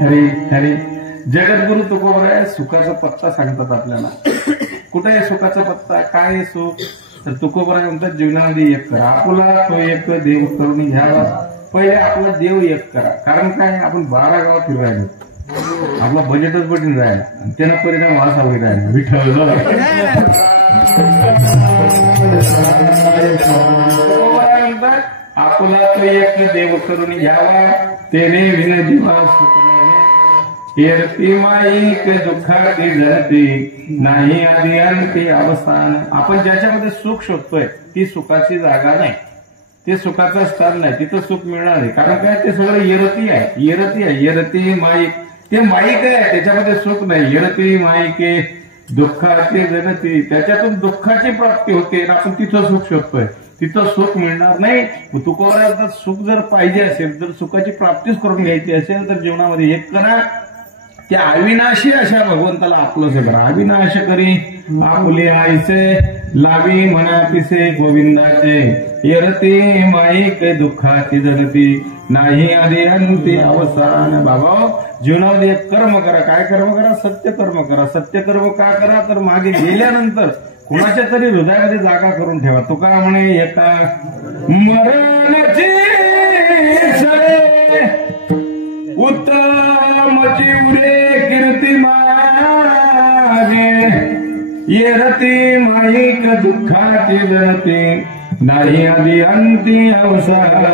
हरी हरी जगद्गुरु तुकोबराय सुखाचा पत्ता सांगतात आपल्याला. कुठे आहे सुखाचा पत्ता, काय आहे सुख? तर तुकोबराय म्हणतात जीवनामध्ये एक करा, आपला तो एक देव करून घ्यावा. पहिले आपला देव एक करा. कारण काय, आपण 12 गाव फिरू राहिलो, आपला बजेटच बटून राहिला आणि त्यानं परिणाम असा होईल राहिला. विठ्ठल म्हणतात आपला तो एक देव करून घ्यावा, तेने विन जीवा सुख येरती माईक दुःखाची जळती नाही आधी अंती अवसान. आपण ज्याच्यामध्ये सुख शोधतोय ती सुखाची जागा नाही, ते सुखाचं स्थान नाही, तिथं सुख मिळणार आहे. कारण काय, ते सगळं येरती आहे, येरती आहे. येरती माईक, ते माईक आहे, त्याच्यामध्ये सुख नाही. येरती माईके दुःखाची जळती, त्याच्यातून दुःखाची प्राप्ती होते. आपण तिथं सुख शोधतोय, तिथं सुख मिळणार नाही. तुकोबराय सुख जर पाहिजे असेल, जर सुखाची प्राप्तीच करून घ्यायची असेल तर जीवनामध्ये एक करा, त्या अविनाशी अशा भगवंताला आपलंच करा. अविनाश करी आपले आईचे लावी म्हणा पिसे गोविंदाचे, येरती माईक दुःखाची जळती नाही आधी अंती अवसान. बाबा जीवनामध्ये एक कर्म करा. काय कर्म करा? सत्य कर्म करा. सत्य कर्म का करा, तर मागे गेल्यानंतर कुणाच्या तरी हृदयामध्ये जागा करून ठेवा. तुका म्हणे एका मरणाची उत्तमची उरे कीर्ती मागे, येरती माईक दुःखाची जळती नाही आधी अंती अवसान.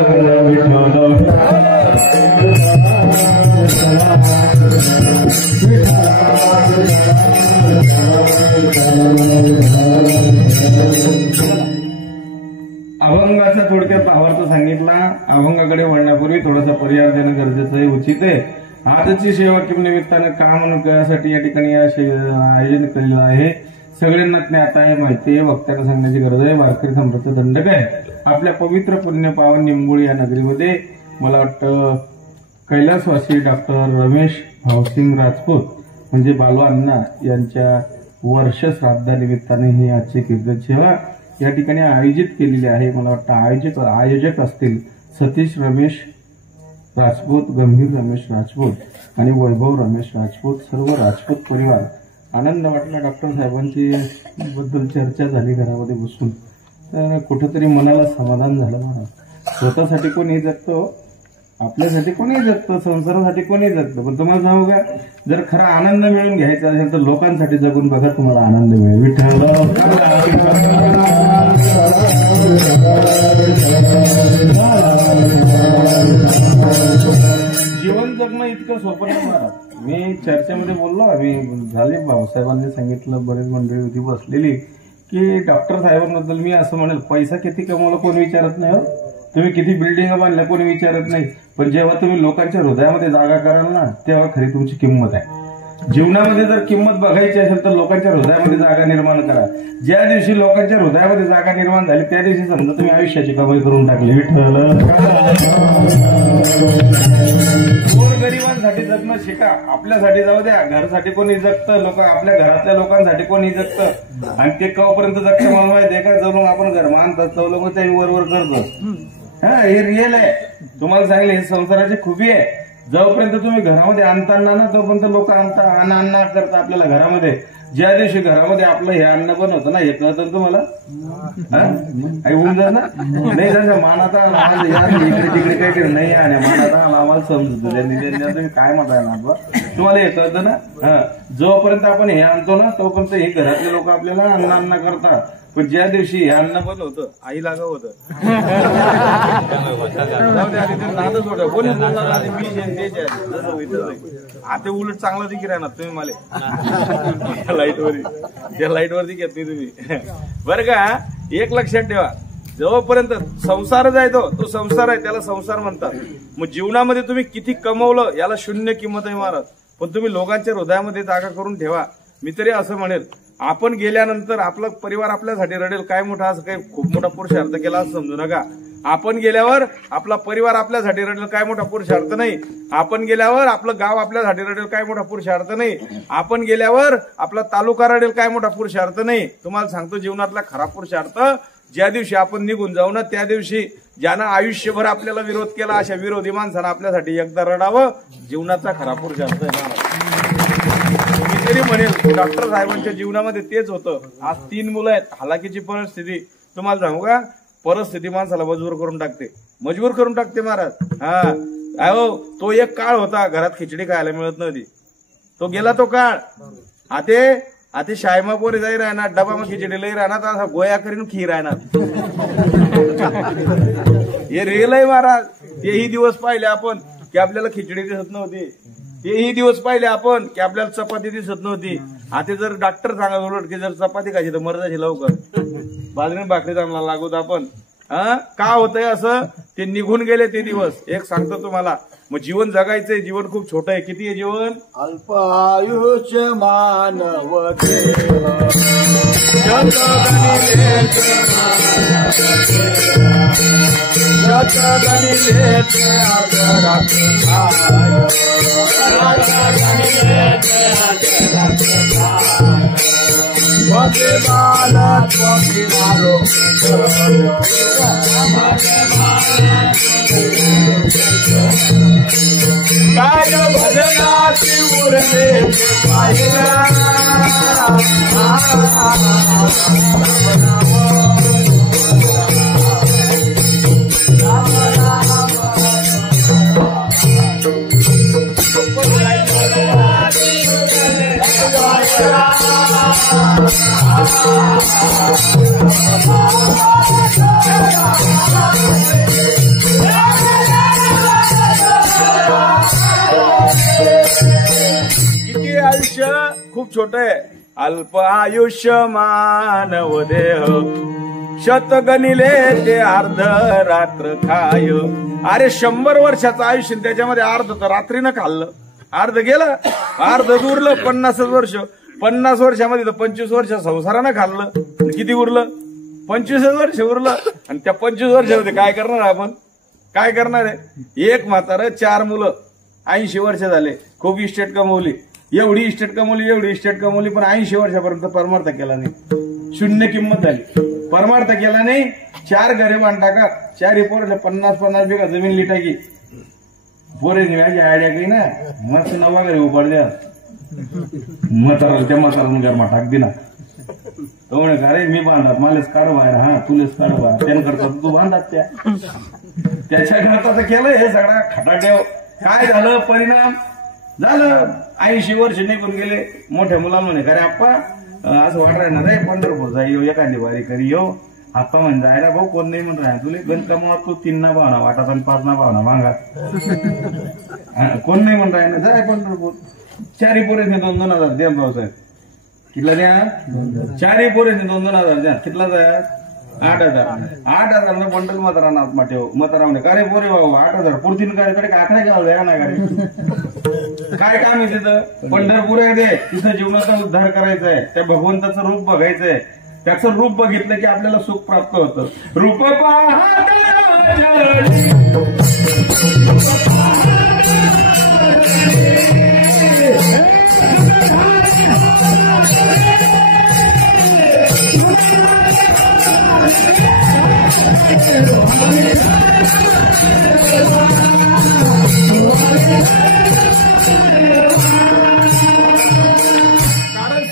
अभंगाचा थोडक्यात भावार्थ सांगितला. अभंगाकडे वळण्यापूर्वी थोडासा पर्याय देणं गरजेचं आहे, उचित आहे. आजची सेवा किम निमित्तानं काम अनुकरणासाठी या ठिकाणी आयोजन केलेलं आहे. सगळ्यांना ज्ञात आहे, माहिती आहे, वक्त्याला सांगण्याची गरज आहे. वारकरी संप्रदाय दंडक आहे. आपल्या पवित्र पुण्य पावन निंबोळी या नगरीमध्ये मला वाटतं कैलासवासी डॉक्टर रमेश भावसिंग राजपूत म्हणजे बालू अण्णा यांच्या वर्ष श्राद्धानिमित्ताने ही आजची कीर्तन सेवा या ठिकाणी आयोजित केलेली आहे. मला वाटतं आयोजक असतील सतीश रमेश राजपूत, गंभीर रमेश राजपूत आणि वैभव रमेश राजपूत, सर्व राजपूत परिवार. आनंद वाटला डॉक्टर साहेबांची बद्दल चर्चा झाली घरामध्ये बसून, तर कुठंतरी मनाला समाधान झालं. मला स्वतःसाठी कोणी जगतो, आपल्यासाठी कोणी जगतं, संसारासाठी कोणी जगतं. पण तुम्हाला सांगू का, जर खरा आनंद मिळून घ्यायचा असेल तर लोकांसाठी जगून बघा, तुम्हाला आनंद मिळेल. विठ्ठल जीवन जगणं इतकं सोपं नाही महाराज. मी चर्चेमध्ये बोललो, आम्ही झाले भाऊसाहेबांनी सांगितलं, बरेच मंडळी होती बसलेली, की डॉक्टर साहेबांबद्दल मी असं म्हणेल, पैसा किती कमवला कोणी विचारत नाही, तुम्ही किती बिल्डिंग बांधल्या कोणी विचारत नाही, पण जेव्हा तुम्ही लोकांच्या हृदयामध्ये जागा कराल ना, तेव्हा खरी तुमची किंमत आहे. जीवनामध्ये जर किंमत बघायची असेल तर लोकांच्या हृदयामध्ये जागा निर्माण करा. ज्या दिवशी लोकांच्या हृदयामध्ये जागा निर्माण झाली त्या दिवशी समजा तुम्ही आयुष्याची कमाई करून टाकली. विठ्ठल गरिबांसाठी जगणं शिका. आपल्यासाठी जाऊ द्या, घरासाठी कोणी जगतं, लोक आपल्या घरातल्या लोकांसाठी कोणी जगतं, आणि ते कवपर्यंत जगतं मला माहिती आहे का, जवळ आपण घर मानतात चवलं मग ते वर करतो. हा, हे रिअल आहे. तुम्हाला सांगितलं, हे संसाराची खुबी आहे. जोपर्यंत तुम्ही घरामध्ये आणताना ना, तोपर्यंत लोक अन्न करता आपल्याला घरामध्ये. ज्या दिवशी घरामध्ये आपलं हे अन्न बनवतं ना, हे कळतं तुम्हाला होऊन जात ना, नाही जसं मानाचा इकडे तिकडे काही नाही आहे, मानाचा आम्हाला समजतो तुम्ही काय म्हणताय तुम्हाला हे कळतं ना. जोपर्यंत आपण हे आणतो ना, तोपर्यंत हे घरातले लोक आपल्याला अन्न करतात. पण ज्या दिवशी हे अन्न बंद होतं, आई लागा होतं, आता उलट चांगलं देखील राहणार तुम्ही मला लाईटवरती घेत नाही तुम्ही बरं का. एक लक्षात ठेवा, जोपर्यंत संसार जायतो तो संसार आहे, त्याला संसार म्हणतात. मग जीवनामध्ये तुम्ही किती कमवलं याला शून्य किंमत आहे महाराज, पण तुम्ही लोकांच्या हृदयामध्ये जागा करून ठेवा. मी तरी असं म्हणेल, आपण गेल्यानंतर आपला परिवार आपल्यासाठी रडेल. काय मोठा असं काही खूप मोठा पुरुषार्थ केला असं समजू नका. आपण गेल्यावर आपला परिवार आपल्यासाठी रडेल, काय मोठा पुरुषार्थ नाही. आपण गेल्यावर आपलं गाव आपल्यासाठी रडेल, काय मोठा पुरुषार्थ नाही. आपण गेल्यावर आपला तालुका रडेल, काय मोठा पुरुषार्थ नाही. तुम्हाला सांगतो, जीवनातला खरा पुरुषार्थ ज्या दिवशी आपण निघून जाऊ ना त्या दिवशी ज्यानं आयुष्यभर आपल्याला विरोध केला अशा विरोधी माणसानं आपल्यासाठी एकदा रडावं. जीवनाचा खरा पुरुषार्थ मी तरी म्हणेल डॉक्टर साहेबांच्या जीवनामध्ये तेच होतं. आज 3 मुलं आहेत. हालाकीची परिस्थिती तुम्हाला सांगू का, परिस्थिती माणसाला मजबूर करून टाकते महाराज. हा अहो तो एक काळ होता घरात खिचडी खायला मिळत नव्हती. तो गेला तो काळ. आते शायमा पोरी जाई राहणार डबा मग खिचडी लई राहणार असा गोया करीन खीर राहणार. हे रेल आहे महाराज. तेही दिवस पाहिले आपण की आपल्याला खिचडी दिसत नव्हती. तेही दिवस पाहिले आपण की आपल्याला चपाती दिसत नव्हती. आता जर डॉक्टर सांगा उलट की जर चपाती खायची तर मरजाची लवकर बाजरीने भाकरी चांगला लागूत आपण. का होतंय असं, ते निघून गेले ते दिवस. एक सांगतो तुम्हाला, मग जीवन जगायचंय. जीवन खूप छोटं आहे. किती आहे जीवन? अल्प आयुष्य मानव काय भजनाची उरले पाहिला किती आयुष्य खूप छोट आहे. अल्प आयुष्य मानव देह शत गणिले ते अर्ध रात्र खाय. अरे 100 वर्षाचं आयुष्य त्याच्यामध्ये अर्ध तर रात्रीनं खाल्लं. अर्ध गेलं, अर्ध उरलं. 50 वर्ष. 50 वर्षामध्ये तर 25 वर्ष संसारानं खाल्लं. किती उरलं? 25 वर्ष उरलं. आणि त्या 25 वर्षामध्ये काय करणार आपण? काय करणार आहे? एक म्हातारं 4 मुलं 80 वर्ष झाले. खूप इस्टेट कमवली. एवढी इस्टेट कमवली पण 80 वर्षापर्यंत परमार्थ केला नाही. 0 किंमत झाली. परमार्थ केला नाही. 4 घरे बांध टाका. 4 पोरले 50-50 बिघा जमीन लिटाकी. पोरे माझी आयडिया काही ना मस्त नवा घरी उभार द्या. म्हातारा घरमा टाक दिना. तो म्हणे का रे मी बांधतात मलाच काढ बाहेर. हा तुलेच काढ बाहेर. त्यांना तू बांधतात त्याच्या घरात आता केलं हे सगळा खटाट्याव. काय झालं परिणाम? झालं 80 वर्ष निघून गेले. मोठ्या मुलांना म्हणे का रे आप्पा असं वाट राहणार रे पंढरपूरचा येऊ एखादी बारी करी येऊ. आप्पा म्हणे जायला भाऊ कोण नाही म्हणून राहा तुला गण कमावा तू 3 ना भावना वाटात आणि 5 ना भावना मागा. कोण नाही म्हणून राहिना जाय पंढरपूर. 4 पोरेने 2,000 द्या भाऊसाहेब. कितला द्या? 4 पोरेने 2,000 द्या. कितला द्या? 8,000 न बंडल म्हातारा नाथ माठेव. म्हातारा म्हणे का रे पोरे भाऊ 8,000 पुरतीन काय आकडे घाल या ना काय काम आहे तिथं? पंढरपूर आहे ते. तिथं जीवनाचा उद्धार करायचा आहे. त्या भगवंताचं रूप बघायचंय. त्याचं रूप बघितलं की आपल्याला सुख प्राप्त होतं. रूप पाहता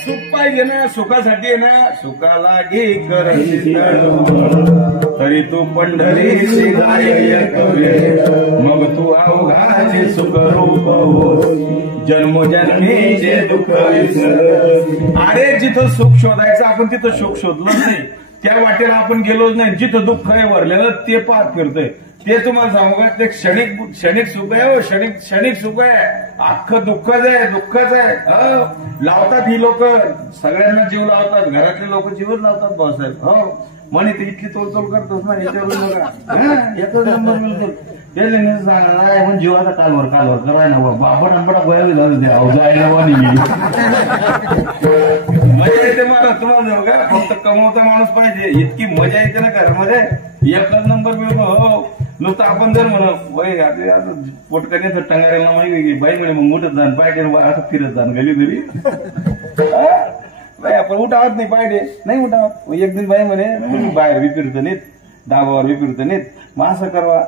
सुख पाहिजे ना. सुखासाठी आहे ना. सुखाला घे करशी तरी तू पंढरीची मग तू अवघाचे सुख रूप हो जन्मोजन्मीचे दुःख विसर. अरे जिथं सुख शोधायचं आपण तिथं सुख शोधलं नाही. त्या वाटेला आपण गेलोच नाही. जिथं दुःख आहे भरलेलं ते पार फिरतोय. ते तुम्हाला सांगू का ते क्षणिक सुख आहे. हो क्षणिक सुख आहे. अख्खं दुःखच आहे. लावतात ही लोक सगळ्यांना जीव लावतात. घरातले लोक जीवच लावतात भाऊसाहेब. हो म्हणे ते इतकी तोडतोड करतोस ना याच्यावरून बघा याचा नंबर मिळतो. ते सांगा जीवाचा कालवर कराय ना बाबा गोयावी झालं ते अवजायला वाणी गेली. मजा येते मला तुम्हाला बघा. फक्त कमवता माणूस पाहिजे. इतकी मजा येते ना घरामध्ये. एकच नंबर मिळतो. हो नुसतं आपण जर म्हणून पोटकने टंगाऱ्याला माहिती बाई म्हणे मग मोठच जाण पाहिजे असं फिरत जाण गेली तरी बाई आपण उठावत नाही पाहिजे नाही उठावत. एक दिन बाई म्हणे तुम्ही बाहेर बी फिरत नाहीत दाबावर बी फिरत नाहीत मग असं करवा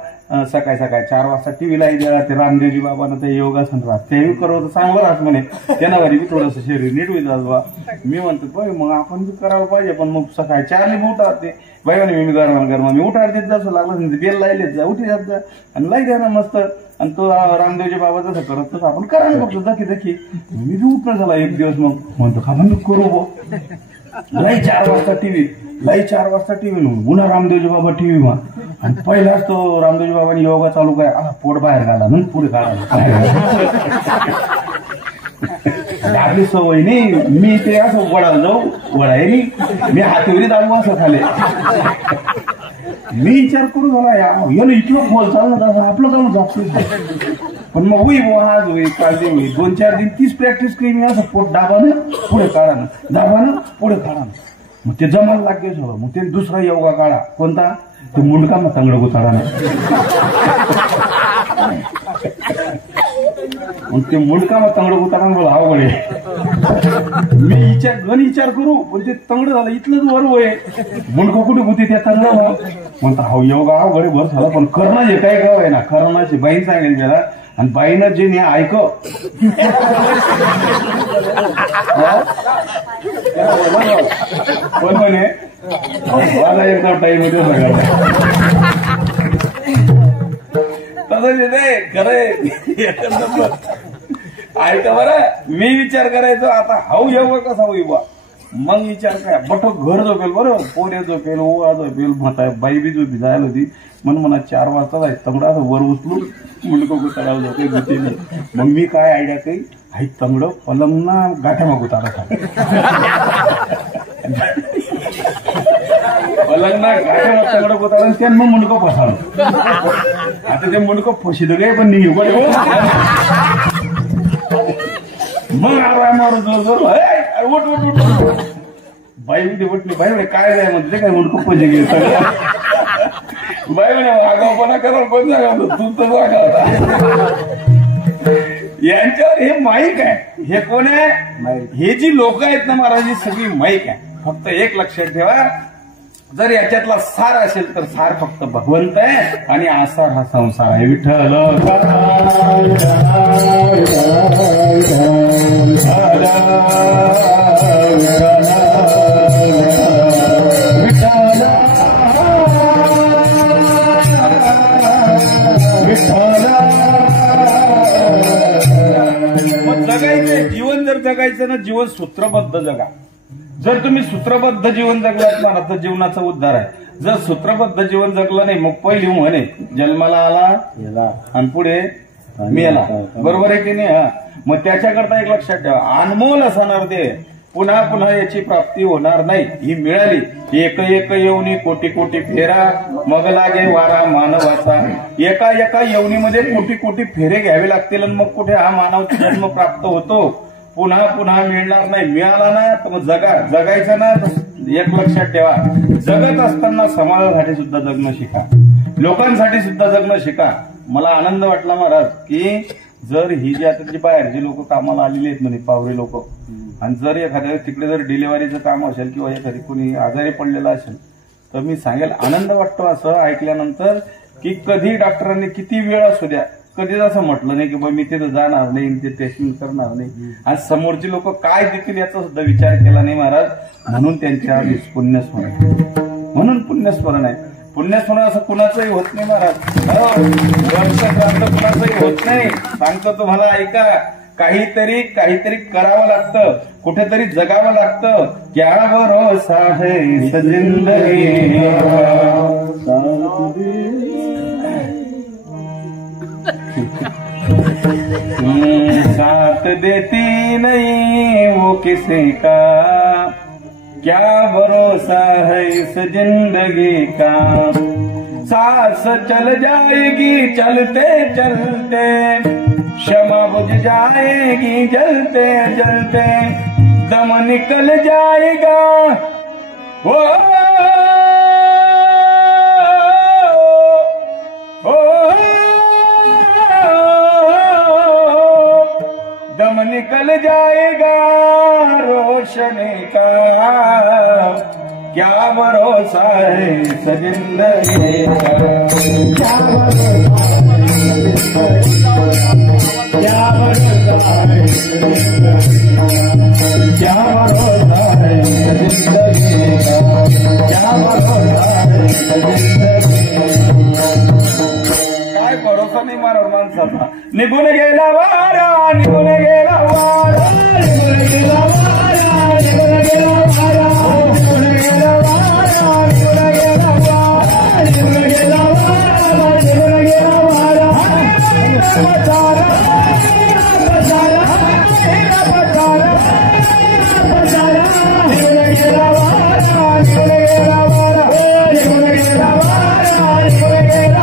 सकाळी 4 वाजता टीव्ही लाई द्या ते रामदेवजी बाबांना ते योगासन राहत ते करवतं चांगलं राहत म्हणे त्यांना बी थोडंसं शरीर नीट होईल बा. मी म्हणतो बाई मग आपण बी करायला पाहिजे पण मग सकाळी 4 ला उठावत ते बाई म्हणे मी गरमा मी उठार देत जा लागलं बेल लायलेत जा उठी जात जा आणि लाई द्या ना मस्त. आणि तो रामदेवजी बाबा जसं करत तसं आपण करायला बघतो दखी मी बी उठणं झाला एक दिवस मग म्हणतो का म्हणून करू बो लाई 4 वाजता टीव्ही पुन्हा रामदेवजी बाबा टीव्ही मा आणि पहिलाच तो रामदेवजी बाबांनी योगा चालू काय पोट बाहेर घाला म्हणून पुढे काढा आपली सवय नाही मी ते असं वडाला जाऊ वडायनी मी हातीवरी दाबू असं खाले मी विचार करू झाला याला इतकं खोल चाललं आपलं काम जास्त पण मग होई आज होईल काळजी होईल 2-4 दिन तीच प्रॅक्टिस केली मी असं पोट दाबानं पुढे काढानं दाबानं पुढे काढानं मग ते जमायला लागले सगळं. मग ते दुसरा योगा काढा कोणता ते मुंडका मग तंगड गुताडानं मग ते मुंडका मग तंगड गुताडानं बोला अवघड आहे. मी विचार करू पण ते तंगड झालं इथलंच वर होय मुंडकं कुठे होते त्या तंगड म्हणता हा योगा अवघड भर झाला पण करणं जे काय गाव आहे ना करणाची बाईन सांगेल त्याला आणि बाईनं जे नाही ऐक पण म्हणे माझा एकदा टाईम होते तसं ते खरं ऐका बरं मी विचार करायचो आता हाऊ येऊ कसा होई बा मग विचार काय बटो घर झोपेल बरं पोरे झोपेल ओळा झोपेल म्हणता बाई बी झोपी जायला होती म्हणून मला 4 वाजता जायचं तंगडा असं वर उचलून मुंडको गुताडाला झोपे गुतेली. मग मी काय आयडिया काही आई तंगड पलंगना गाठ्या मागू तारा पलंगना गाठ्या तंगड गुताडा त्यान मग मुंडको फसावलं आता ते मुंडको फसिद गे पण निघू मग आराय मारू जोर जोर उठ बाई मी उठली बाई म्हणे काय जाय म्हणते काय मुंडको फसे गे बाई म्हणे आगावपणा करा कोण जागा तू तर जागा यांच्यावर हे माईक आहे हे कोण आहे हे जी लोक आहेत ना महाराज ही सगळी माईक आहे. फक्त एक लक्षात ठेवा जर याच्यातला सार असेल तर सार फक्त भगवंत आहे आणि आसार हा संसार आहे. विठ्ठल जगायचं जीवन जर जगायचं ना जीवन सूत्रबद्ध जगा. जर तुम्ही सूत्रबद्ध जीवन जगलात ना तर जीवनाचा उद्धार आहे. जर सूत्रबद्ध जीवन जगलं नाही मग पहिली म्हणे जन्माला आला आणि पुढे मेला बरोबर आहे की नाही. मग त्याच्याकरता एक लक्षात ठेवा अनमोल असणार ते पुन्हा पुन्हा याची प्राप्ती होणार नाही. ही मिळाली एक येवनी कोटी कोटी फेरा मग लागे वारा मानवाचा. एका येवनीमध्ये कोटी फेरे घ्यावे लागतील आणि मग कुठे हा मानव जन्म प्राप्त होतो. पुन्हा पुन्हा मिळणार नाही. मिळाला ना तर मग जगायचं ना एक लक्षात ठेवा जगत असताना समाजासाठी सुद्धा जगणं शिका लोकांसाठी सुद्धा जगणं शिका. मला आनंद वाटला महाराज की जर ही जी आता जी बाहेरची लोक कामाला आलेली आहेत म्हणे पावरे लोक आणि जर एखाद्या तिकडे जर डिलिव्हरीचं काम असेल किंवा एखादी कोणी आजारी पडलेला असेल तर मी सांगेल आनंद वाटतो असं ऐकल्यानंतर की कधी डॉक्टरांनी किती वेळ असू द्या कधीच असं म्हटलं नाही की बा मी तिथं जाणार नाही ते टेस्टिंग करणार नाही आणि समोरची लोक काय देतील याचा सुद्धा विचार केला नाही महाराज. म्हणून त्यांच्या पुण्यस्मरण पुण्यस्मरण आहे. पुण्यस्मरण असं कुणाचंही होत नाही महाराज. वर्षांत कुणाचंही होत नाही. सांगतो तुम्हाला ऐका काहीतरी करावं लागतं कुठेतरी जगावं लागतं. क्या भरोसा है इस जिंदगी साथ देती नहीं वो किसी का क्या भरोसा है इस जिंदगी का. सांस चल जाएगी चलते चलते क्षमा बुझ जाएगी जलते जलते दम निकल जाएगा ओ दम निकल जाएगा रोशनी का, क्या भरोसा है जिंदगी का, क्या भरोसा है, क्या भरोसा है जिंदगी का, क्या भरोसा है जिंदगी का। काय भरोसा नाही मारावर माणसाचा. निघून गेला वारा, निघून गेला वारा, निघून गेला वारा, निघून गेला वारा, निघून गेला वारा, निघून गेला वारा, निघून गेला वारा, निघून गेला वारा. बचारा बचारा बचारा बचारा, निघून गेला वारा, निघून गेला वारा, निघून गेला वारा, निघून गेला वारा,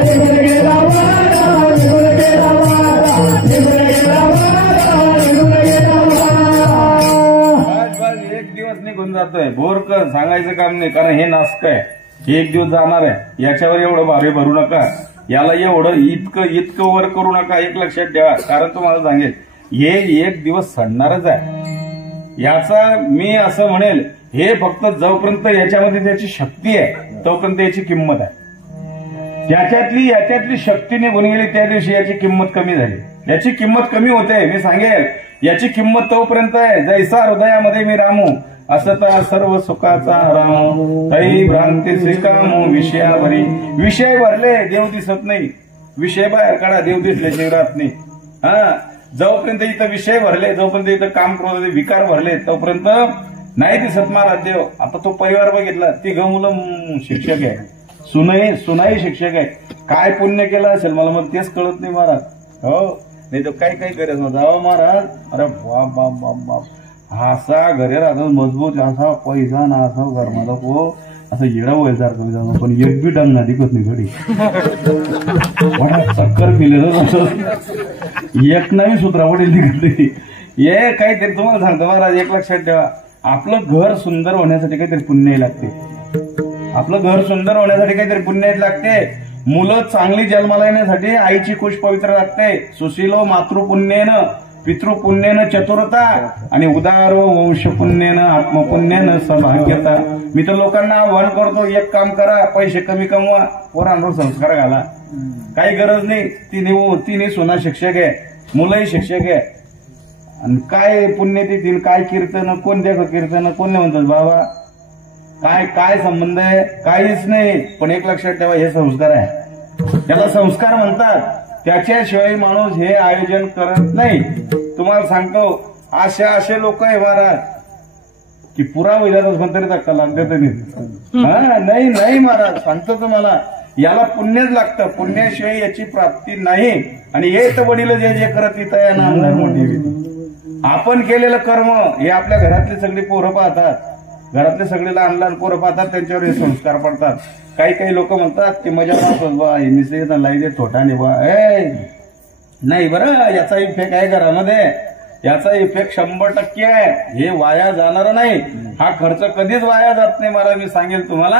निघून गेला वारा, निघून गेला वारा, निघून गेला वारा, निघून गेला वारा. बस एक दिवस निघून जातोय. बोरकर सांगायचं काम नाही, कारण हे नासक आहे. एक दिवस जाणार आहे. याच्यावर एवढं भारे भरू नका, याला एवढं इतकं वर करू नका. एक लक्षात ठेवा, कारण तुम्हाला सांगेल हे एक दिवस सडणारच आहे. याचा मी असं म्हणेल, हे फक्त जोपर्यंत याच्यामध्ये त्याची शक्ती आहे तोपर्यंत याची किंमत आहे. याच्यातली शक्ती निघून गेली त्या दिवशी याची किंमत कमी झाली. याची किंमत कमी होते. मी सांगेल याची किंमत तोपर्यंत आहे, जैसा हृदयामध्ये मी रामू असता सर्व सुखाचा रामू, काही भ्रांती स्वीकामू विषयावरी. विषय भरले, देव दिसत नाही. विषय बाहेर काढा, देव दिसल्याशिवाय राहत नाही. हा, जोपर्यंत इथं विषय भरले, जोपर्यंत इथं काम क्रोध विकार भरले तोपर्यंत नाही दिसत महाराज देव. आता तो परिवार बघितला, ती मुलं शिक्षक आहे, सुनाई शिक्षक आहे. काय पुण्य केलं असेल मला मग तेच कळत नाही महाराज. हो, नाही तर काही करत नव्हतं. अहो महाराज, अरे बाप बाप बाप बाप, असा घरे राहतो मजबूत, असा पैसा ना असा घरमाला को असं येडा व्हायसारखं जाणं, पण एक बी डंग ना दिखत नाही घडी. चक्कर पिलेलं एक नवी सूत्रा पडेल दिखत नाही. हे काहीतरी तुम्हाला सांगतो महाराज, एक लक्षात ठेवा, आपलं घर सुंदर होण्यासाठी काहीतरी पुण्य लागते. आपलं घर सुंदर होण्यासाठी काहीतरी पुण्य लागते. मुलं चांगली जन्माला येण्यासाठी आईची कुश पवित्र लागते. सुशीलो मातृपुण्येनं पितृपुण्येनं चतुरता आणि उदार वंशपुण्येनं आत्मपुण्येनं सौभाग्यता. मी तर लोकांना आव्हान करतो, एक काम करा, पैसे कमी कमवा, पोरांवर संस्कार घाला. काही गरज नाही. तिने सुना शिक्षक आहे, मुलंही शिक्षक आहे. आणि काय पुण्यतिथी, काय कीर्तन, कोण देख कीर्तन, कोण नाही म्हणतात बाबा. काय संबंध आहे? काहीच नाही. पण एक लक्षात ठेवा, हे संस्कार आहे, त्याला संस्कार म्हणतात. त्याच्याशिवाय माणूस हे आयोजन करत नाही. तुम्हाला सांगतो, असे लोक आहे महाराज की पुरा वैजातच कोणतरी धक्का लागत नाही. नाही महाराज, सांगतो तुम्हाला, याला पुण्यच लागतं. पुण्याशिवाय याची प्राप्ती नाही. आणि हे तर वडील जे करत तिथं या नामदार मोठी. आपण केलेलं कर्म हे आपल्या घरातली सगळी पोरं पाहतात, घरातले सगळे लहान पोरं पाहतात, त्यांच्यावर हे संस्कार पडतात. काही लोक म्हणतात की मजा लाई दे थोटाने बा. नाही बरं, याचा इफेक्ट आहे घरामध्ये, याचा इफेक्ट 100% आहे. हे वाया जाणार नाही. हा खर्च कधीच वाया जात नाही महाराज. मी सांगेल तुम्हाला,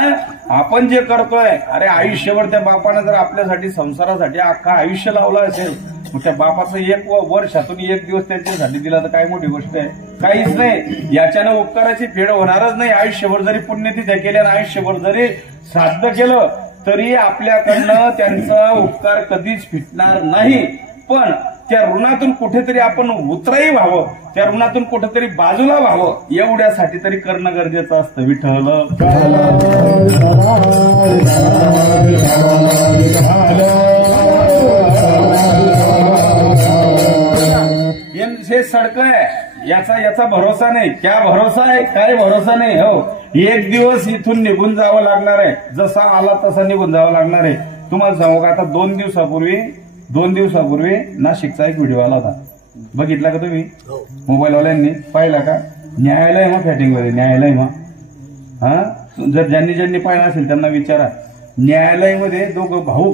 आपण जे करतोय, अरे आयुष्यभर त्या बापाने जर आपल्यासाठी संसारासाठी अख्खा आयुष्य लावलं असेल, मग त्या बापाचं एक वर्षातून एक दिवस त्यांच्यासाठी दिला तर काय मोठी गोष्ट आहे? काहीच नाही. याच्यानं उपकाराची फेड होणारच नाही. आयुष्यभर जरी पुण्यतिथ्या केल्या, आयुष्यभर जरी श्राद्ध केलं तरी आपल्याकडनं त्यांचा उपकार कधीच फिटणार नाही. पण त्या ऋणातून कुठेतरी आपण उतराई व्हावं, त्या ऋणातून कुठेतरी बाजूला व्हावं, एवढ्यासाठी तरी करणं गरजेचं असतं. विठ्ठल हे सडक आहे, याचा भरोसा नाही. क्या भरोसा आहे? काय भरोसा नाही. हो, एक दिवस इथून निघून जावं लागणार आहे. जसा आला तसा निघून जावं लागणार आहे. तुम्हाला सांगू का, आता 2 दिवसापूर्वी नाशिकचा एक व्हिडिओ आला होता. बघितला का तुम्ही? मोबाईलवाल्यांनी पाहिला का? न्यायालय मग फॅटिंग मध्ये, न्यायालय मग. हा, जर ज्यांनी पाहिलं असेल त्यांना विचारा. न्यायालयामध्ये 2 भाऊ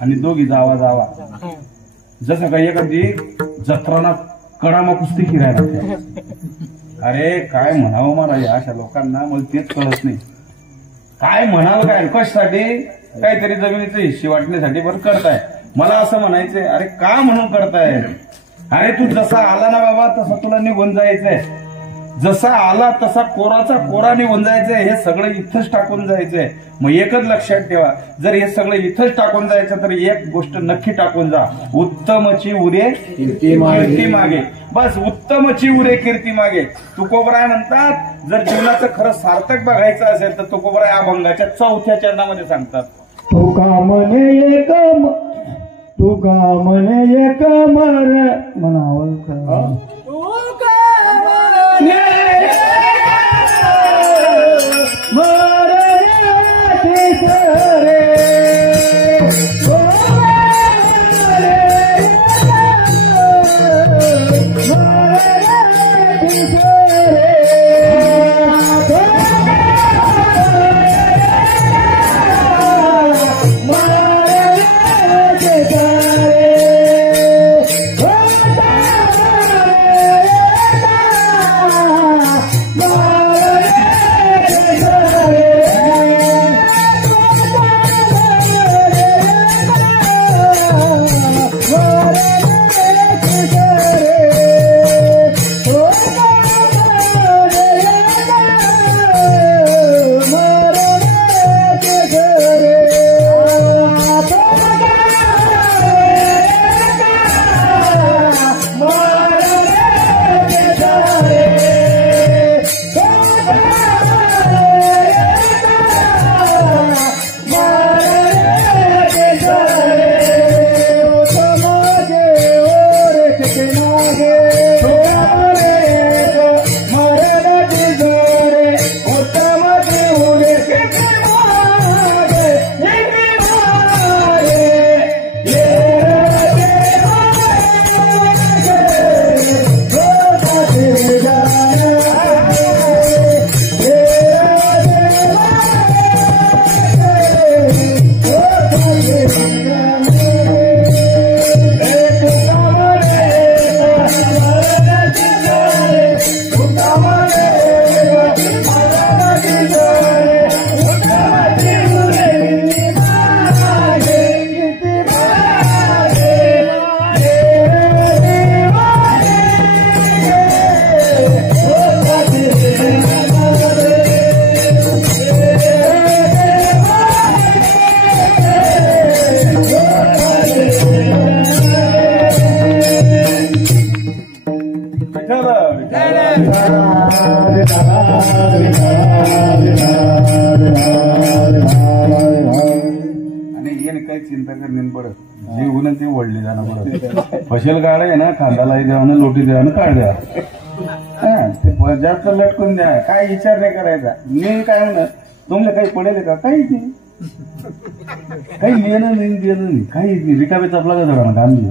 आणि 2 जावा. जसं काही एखादी जत्राना कडामा कुस्ती फिरायला. अरे काय म्हणावं महाराज अशा लोकांना, मला तेच कळत नाही. काय म्हणाल, काय कशासाठी? काहीतरी जमिनीचं हिस्से वाटण्यासाठी बरं करताय. मला असं म्हणायचंय, अरे का म्हणून करताय? अरे तू जसा आला ना बाबा तसा तुला निघून जायचंय, जसा आला तसा कोराचा कोरा निघून जायचंय, हे सगळं इथंच टाकून जायचंय. मग एकच लक्षात ठेवा, जर हे सगळं इथंच टाकून जायचं तर एक गोष्ट नक्की टाकून जा, उत्तमची उरे कीर्ती मागे. बस उत्तमची उरे कीर्ती मागे. तुकोबराय म्हणतात जर जीवनाचं खरं सार्थक बघायचं असेल तर तुकोबराय अभंगाच्या 4थ्या चरणामध्ये सांगतात, तू का म्हणे एक तू का म्हणे एक मर म्हणावं चिंता करणे पडत जे होऊन ते वळले जाणं पडत. फसेल काढ आहे ना, खांदालाही द्या ना, लोटी द्या ना, काढ द्या, ते जास्त लटकून द्या, काय विचार नाही करायचा. मी काय म्हणत तुमले काही पडेल का, काही नाही, काही लिहिणं नाही देणं नाही, काही नाही, रिकामे चपला का धरा ना आम्ही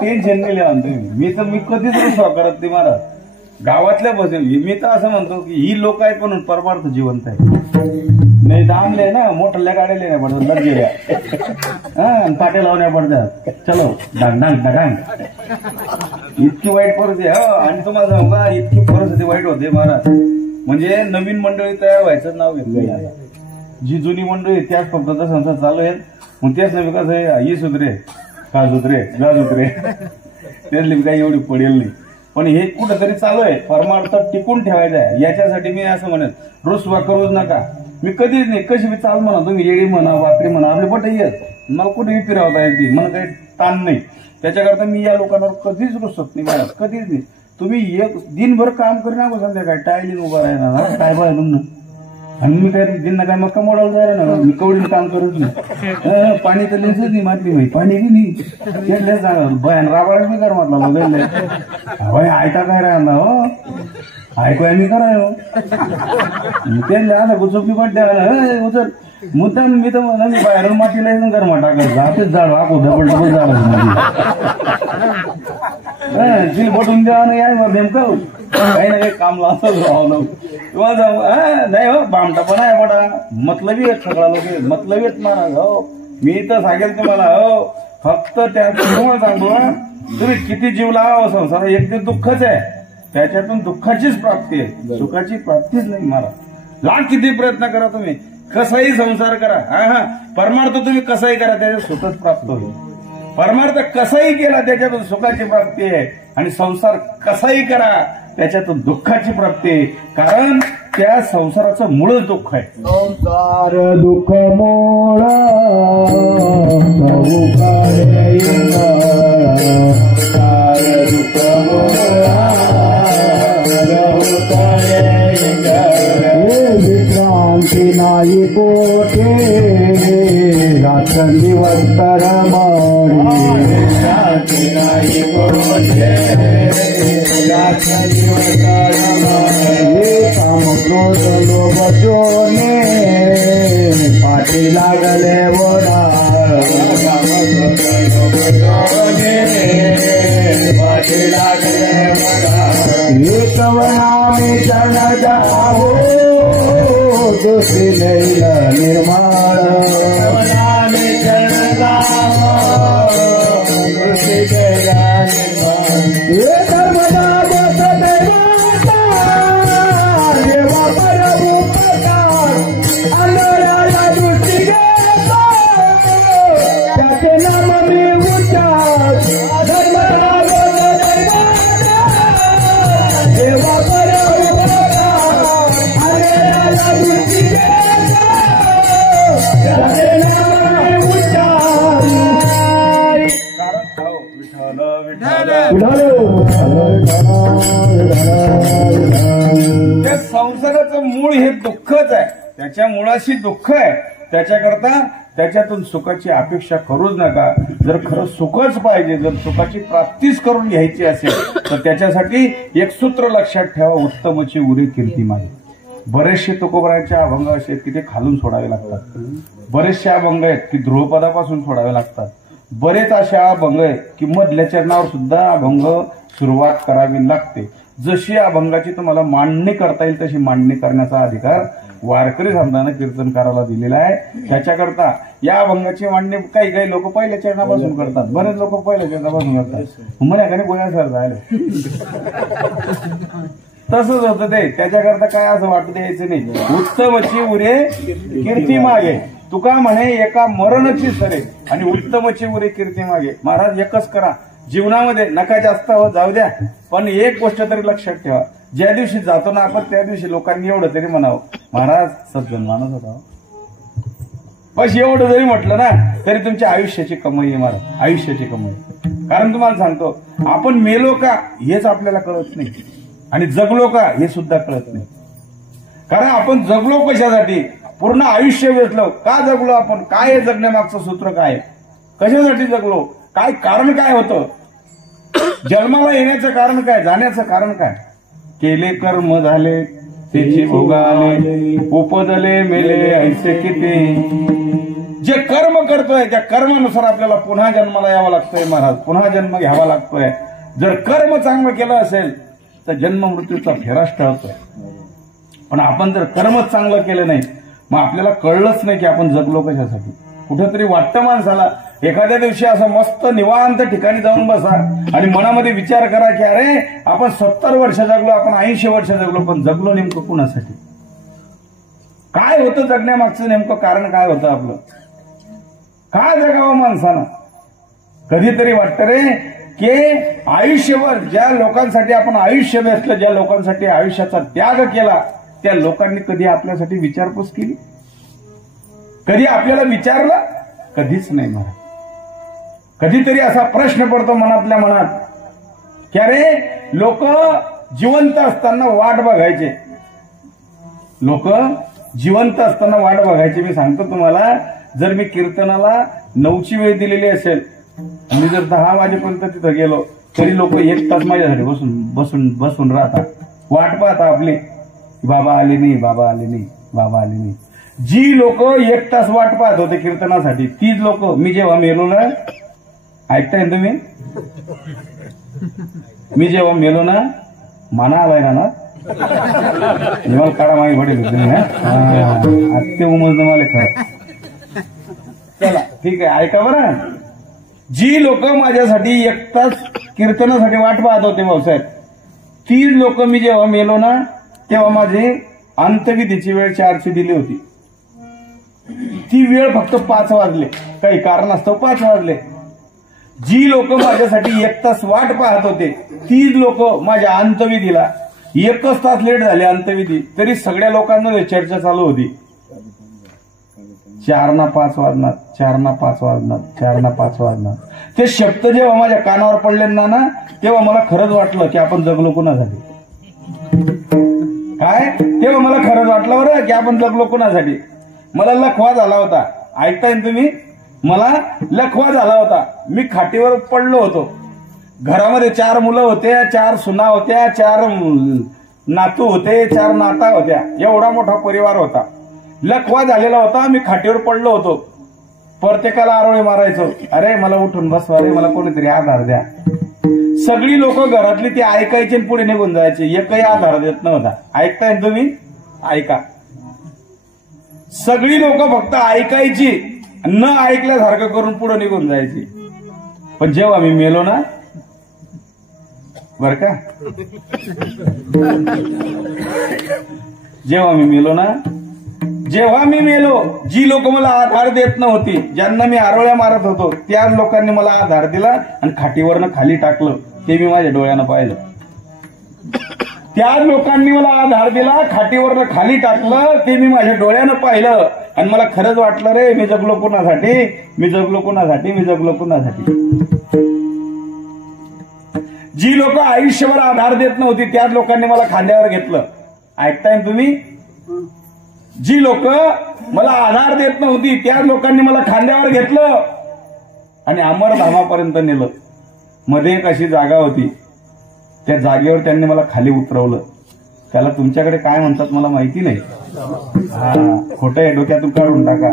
टेन्शन नाही लिहा तुम्ही. मी कधीच रुसवा करत नाही महाराज, गावातल्या बसेल. मी तर असं म्हणतो की ही लोक आहेत म्हणून परमार्थ जिवंत आहे. नाही दामले ना मोठ्या गाड्याले नाही पडतात, लगेल्या पाट्या लावण्या पडतात, चलो डांग डांग डांग. इतकी वाईट परिस्थिती हो. आणि तुम्हाला सांगू का, इतकी परिस्थिती वाईट होते महाराज, म्हणजे नवीन मंडळी तयार व्हायचं नाव घेतलं. जी जुनी मंडळी त्याच फक्त संसार चालू आहेत, मग तेच नवी कसं आहे, ही सुधरे का सुधरे गा सुधरे त्यातली काही एवढी पडेल नाही. पण हे कुठंतरी चालू आहे, परमार्थ टिकून ठेवायचा आहे. याच्यासाठी मी असं म्हणत रुसवा करूच नका. मी कधीच नाही, कशी मी चाल म्हणा, तुम्ही येडी म्हणा, वाकडी म्हणा, आपले पट येत, मला कुठेही फिरवता येते, मला काही ताण नाही. त्याच्याकरता मी या लोकांवर कधीच रुसत नाही महाराज, कधीच नाही. तुम्ही एक दिनभर काम करू नका, संध्याकाळी टाळीन उभा राहणार काय बघा तुमनं. आणि मी काय दिन काय मक्का मोडायला जायला ना, मी कवडीने काम करत नाही. पाणी तर लिहायच नाही, मातली भाई पाणी बी नाही सांगा भयान राबाळ मी कर म्हटलं बघायला भाई ऐका काय राहणार हो, ऐकू आम्ही कराय ते आता गुचुपी पडते उचल मुद्दाम. मी तर म्हणा मी बाहेरून मातीला येऊन गरमा टाकायचं, आपलीच झाड आखो डबल डबल झाड तिला बटून द्या ना, याय मग नेमकं काही ना काही काम असंच राहू तुम्हाला नाही हो. बामटा पण आहे बडा, मतलबी आहेत सगळा लोक, मतलबी आहेत महाराज हो. मी तर सांगेल तुम्हाला हो, फक्त तुम्हाला सांगतो तुम्ही किती जीव लावा संसार, एक ते दुःखच आहे, त्याच्यातून दुःखाचीच प्राप्ती आहे, सुखाची प्राप्तीच नाही महाराज. लाख किती प्रयत्न करा तुम्ही, कसाही संसार करा, हा परमार्थ तुम्ही कसाही करा, त्याच्या सुखच प्राप्त होईल. परमार्थ कसाही केला त्याच्यातून सुखाची प्राप्ती आहे आणि संसार कसाही करा त्याच्यातून दुःखाची प्राप्ती आहे. कारण त्या संसाराचं मूळच दुःख आहे. संसार दुःख मोळ दुःख विक्रांती नाही कोठे रात्र दिवस शांती नाही कोठे रात्र दिवस काम क्रोध लोभ जोने पाठी लागले वडा पाठी लागले वडा एक वनामी चरण जाओ दुसरी लैल निर्माण वनामी चरण जाओ दुसरी लैल निर्माण हे धर्मदा बस देवाता देवा परभूपकार अंधळ्याला दृष्टी घेतो त्याचे नाम मी उच्चार धर्मदा बस देवाता देवा परभूपकार अंधळ्याला दृष्टी घेतो त्याचे नाम मी उच्चार. त्या संसाराचं मूळ हे दुःखच आहे. त्याच्या मुळाशी दुःख आहे. त्याच्याकरता त्याच्यातून सुखाची अपेक्षा करूच नका. जर खरं सुखच पाहिजे, जर सुखाची प्राप्तीच करून घ्यायची असेल तर त्याच्यासाठी एक सूत्र लक्षात ठेवा, उत्तमची उरी कीर्ती माझी. बरेचसे तुकोबराचे अभंग असे आहेत की ते खालून सोडावे लागतात. बरेचसे अभंग आहेत की ध्रुवपदापासून सोडावे लागतात. बरेच अशा अभंग आहेत की मधल्या चरणावर सुद्धा अभंग सुरुवात करावी लागते. जशी अभंगाची तुम्हाला मांडणी करता येईल तशी मांडणी करण्याचा अधिकार वारकरी संतांना कीर्तनकाराला दिलेला आहे. त्याच्याकरता या अभंगाची मांडणी काही काही लोक पहिल्या चरणापासून करतात, बरेच लोक पहिल्या चरणापासून करतात. म्हणे का गोळ्यासार झालं तसंच होतं ते. त्याच्याकरता काय असं वाटू द्यायचं नाही. उत्तमची उरे कीर्ती मागे, तुका म्हणे एका मरणची सरे आणि उत्तमची उरे कीर्ती मागे. महाराज एकच करा जीवनामध्ये, नका जास्त जाऊ द्या, पण एक गोष्ट तरी लक्षात ठेवा, ज्या दिवशी जातो ना आपण त्या दिवशी लोकांनी एवढं तरी म्हणावं, महाराज सज्जन माणूस होता. बस एवढं जरी म्हटलं ना तरी तुमच्या आयुष्याची कमाई आहे महाराज, आयुष्याची कमाई. कारण तुम्हाला सांगतो, आपण मेलो का हेच आपल्याला कळत नाही आणि जगलो का हे सुद्धा कळत नाही. कारण आपण जगलो कशासाठी, पूर्ण आयुष्य वेचलो का जगलो आपण, काय आहे जगण्यामागचं सूत्र काय, कशासाठी जगलो, काय कारण काय होतं, जन्माला येण्याचं कारण काय, जाण्याचं कारण काय. केले कर्म झाले त्याची भोगा आले, उपजले मेले ऐसे किती. जे कर्म करतोय त्या कर्मानुसार आपल्याला पुन्हा जन्माला यावं लागतोय महाराज, पुन्हा जन्म घ्यावा लागतोय. जर कर्म चांगलं केलं असेल तर जन्म मृत्यूचा फेराच टळतोय. पण आपण जर कर्मच चांगलं केलं नाही मग आपल्याला कळलंच नाही की आपण जगलो कशासाठी. कुठेतरी वाटतं माणसाला, एखाद्या दिवशी असं मस्त निवांत ठिकाणी जाऊन बसा आणि मनामध्ये विचार करा की अरे आपण 70 वर्ष जगलो, आपण 80 वर्ष जगलो, पण जगलो नेमकं कुणासाठी, काय होतं जगण्यामागचं नेमकं कारण काय होतं आपलं, काय जगावं माणसानं. कधीतरी वाटतं रे की आयुष्यभर ज्या लोकांसाठी आपण आयुष्य वेचलं, ज्या लोकांसाठी आयुष्याचा त्याग केला, त्या लोकांनी कधी आपल्यासाठी विचारपूस केली, कधी आपल्याला विचारलं, कधीच नाही महाराज. कधीतरी असा प्रश्न पडतो मनातल्या मनात की अरे लोक जिवंत असताना वाट बघायचे, लोक जिवंत असताना वाट बघायचे. मी सांगतो तुम्हाला, जर मी कीर्तनाला 9ची वेळ दिलेली असेल, मी जर 10 वाजेपर्यंत तिथं गेलो तरी लोक 1 तास माझ्यासाठी बसून राहतात, वाट पाहता आपली, बाबा आले नाही, बाबा आले नाही, बाबा आले नाही. जी लोक 1 तास वाट पाहत होते कीर्तनासाठी, तीच लोक मी जेव्हा मेलो ना, ऐकताय तुम्ही, मी जेव्हा मेलो ना, माना आलाय ना मला काढा मागे पडेल ते उमजलं मला खरं. चला ठीक आहे, ऐका बरं. जी लोक माझ्यासाठी 1 तास कीर्तनासाठी वाट पाहत होते भाऊसाहेब, तीच लोक मी जेव्हा मेलो ना तेव्हा माझी अंत्यविधीची वेळ 4ची दिली होती. ती वेळ फक्त 5 वाजले, काही कारणास्तव 5 वाजले. जी लोक माझ्यासाठी 1 तास वाट पाहत होते ती लोक माझ्या अंतविधीला 1 तास लेट झाले अंतविधी, तरी सगळ्या लोकांमध्ये चर्चा चालू होती. 4 ना 5 वाजणार, 4 ना 5 वाजणार, 4 ना 5 वाजणार. ते शब्द जेव्हा माझ्या कानावर पडले ना तेव्हा मला खरंच वाटलं की आपण जगलो कोणासाठी. काय तेव्हा मला खरंच वाटलं बरं की आपण जगलो कोणासाठी. मला लखवा झाला होता, ऐकताय ना तुम्ही, मला लखवा झाला होता. मी खाटीवर पडलो होतो. घरामध्ये 4 मुलं होते, 4 सुना होत्या, 4 नातू होते, 4 नाता होत्या. एवढा मोठा परिवार होता. लखवा झालेला होता. मी खाटीवर पडलो होतो. प्रत्येकाला आरोळी मारायचो, अरे मला उठून बसवा रे, मला कोणीतरी आधार द्या. सगळी लोक घरातली ती ऐकायची आणि पुढे निघून जायचे, एकही आधार देत नव्हता. ऐकताय तुम्ही, ऐका. सगळी लोक फक्त ऐकायची, न ऐकल्यासारखं करून पुढे निघून जायची. पण जेव्हा मी मेलो ना, बर का, जेव्हा मी मेलो, जी लोक मला आधार देत नव्हती, ज्यांना मी आरोळ्या मारत होतो, त्याच लोकांनी मला आधार दिला आणि खाटीवरनं खाली टाकलं. ते मी माझ्या डोळ्यानं पाहिलं. त्याच लोकांनी मला आधार दिला, खाटीवरनं खाली टाकलं, ते मी माझ्या डोळ्यानं पाहिलं. आणि मला खरंच वाटलं रे, मी जगलो कोणासाठी, मी जगलो कोणासाठी, मी जगलो कोणासाठी. जी लोक आयुष्यभर आधार देत नव्हती त्याच लोकांनी मला खांद्यावर घेतलं. ऐकताय तुम्ही, जी लोक मला आधार देत नव्हती त्याच लोकांनी मला खांद्यावर घेतलं आणि अमरधामापर्यंत नेलं. मध्ये एक अशी जागा होती, त्या जागेवर त्यांनी मला खाली उतरवलं. त्याला तुमच्याकडे काय म्हणतात मला माहिती नाही. खोटं आहे, डोक्यातून काढून टाका.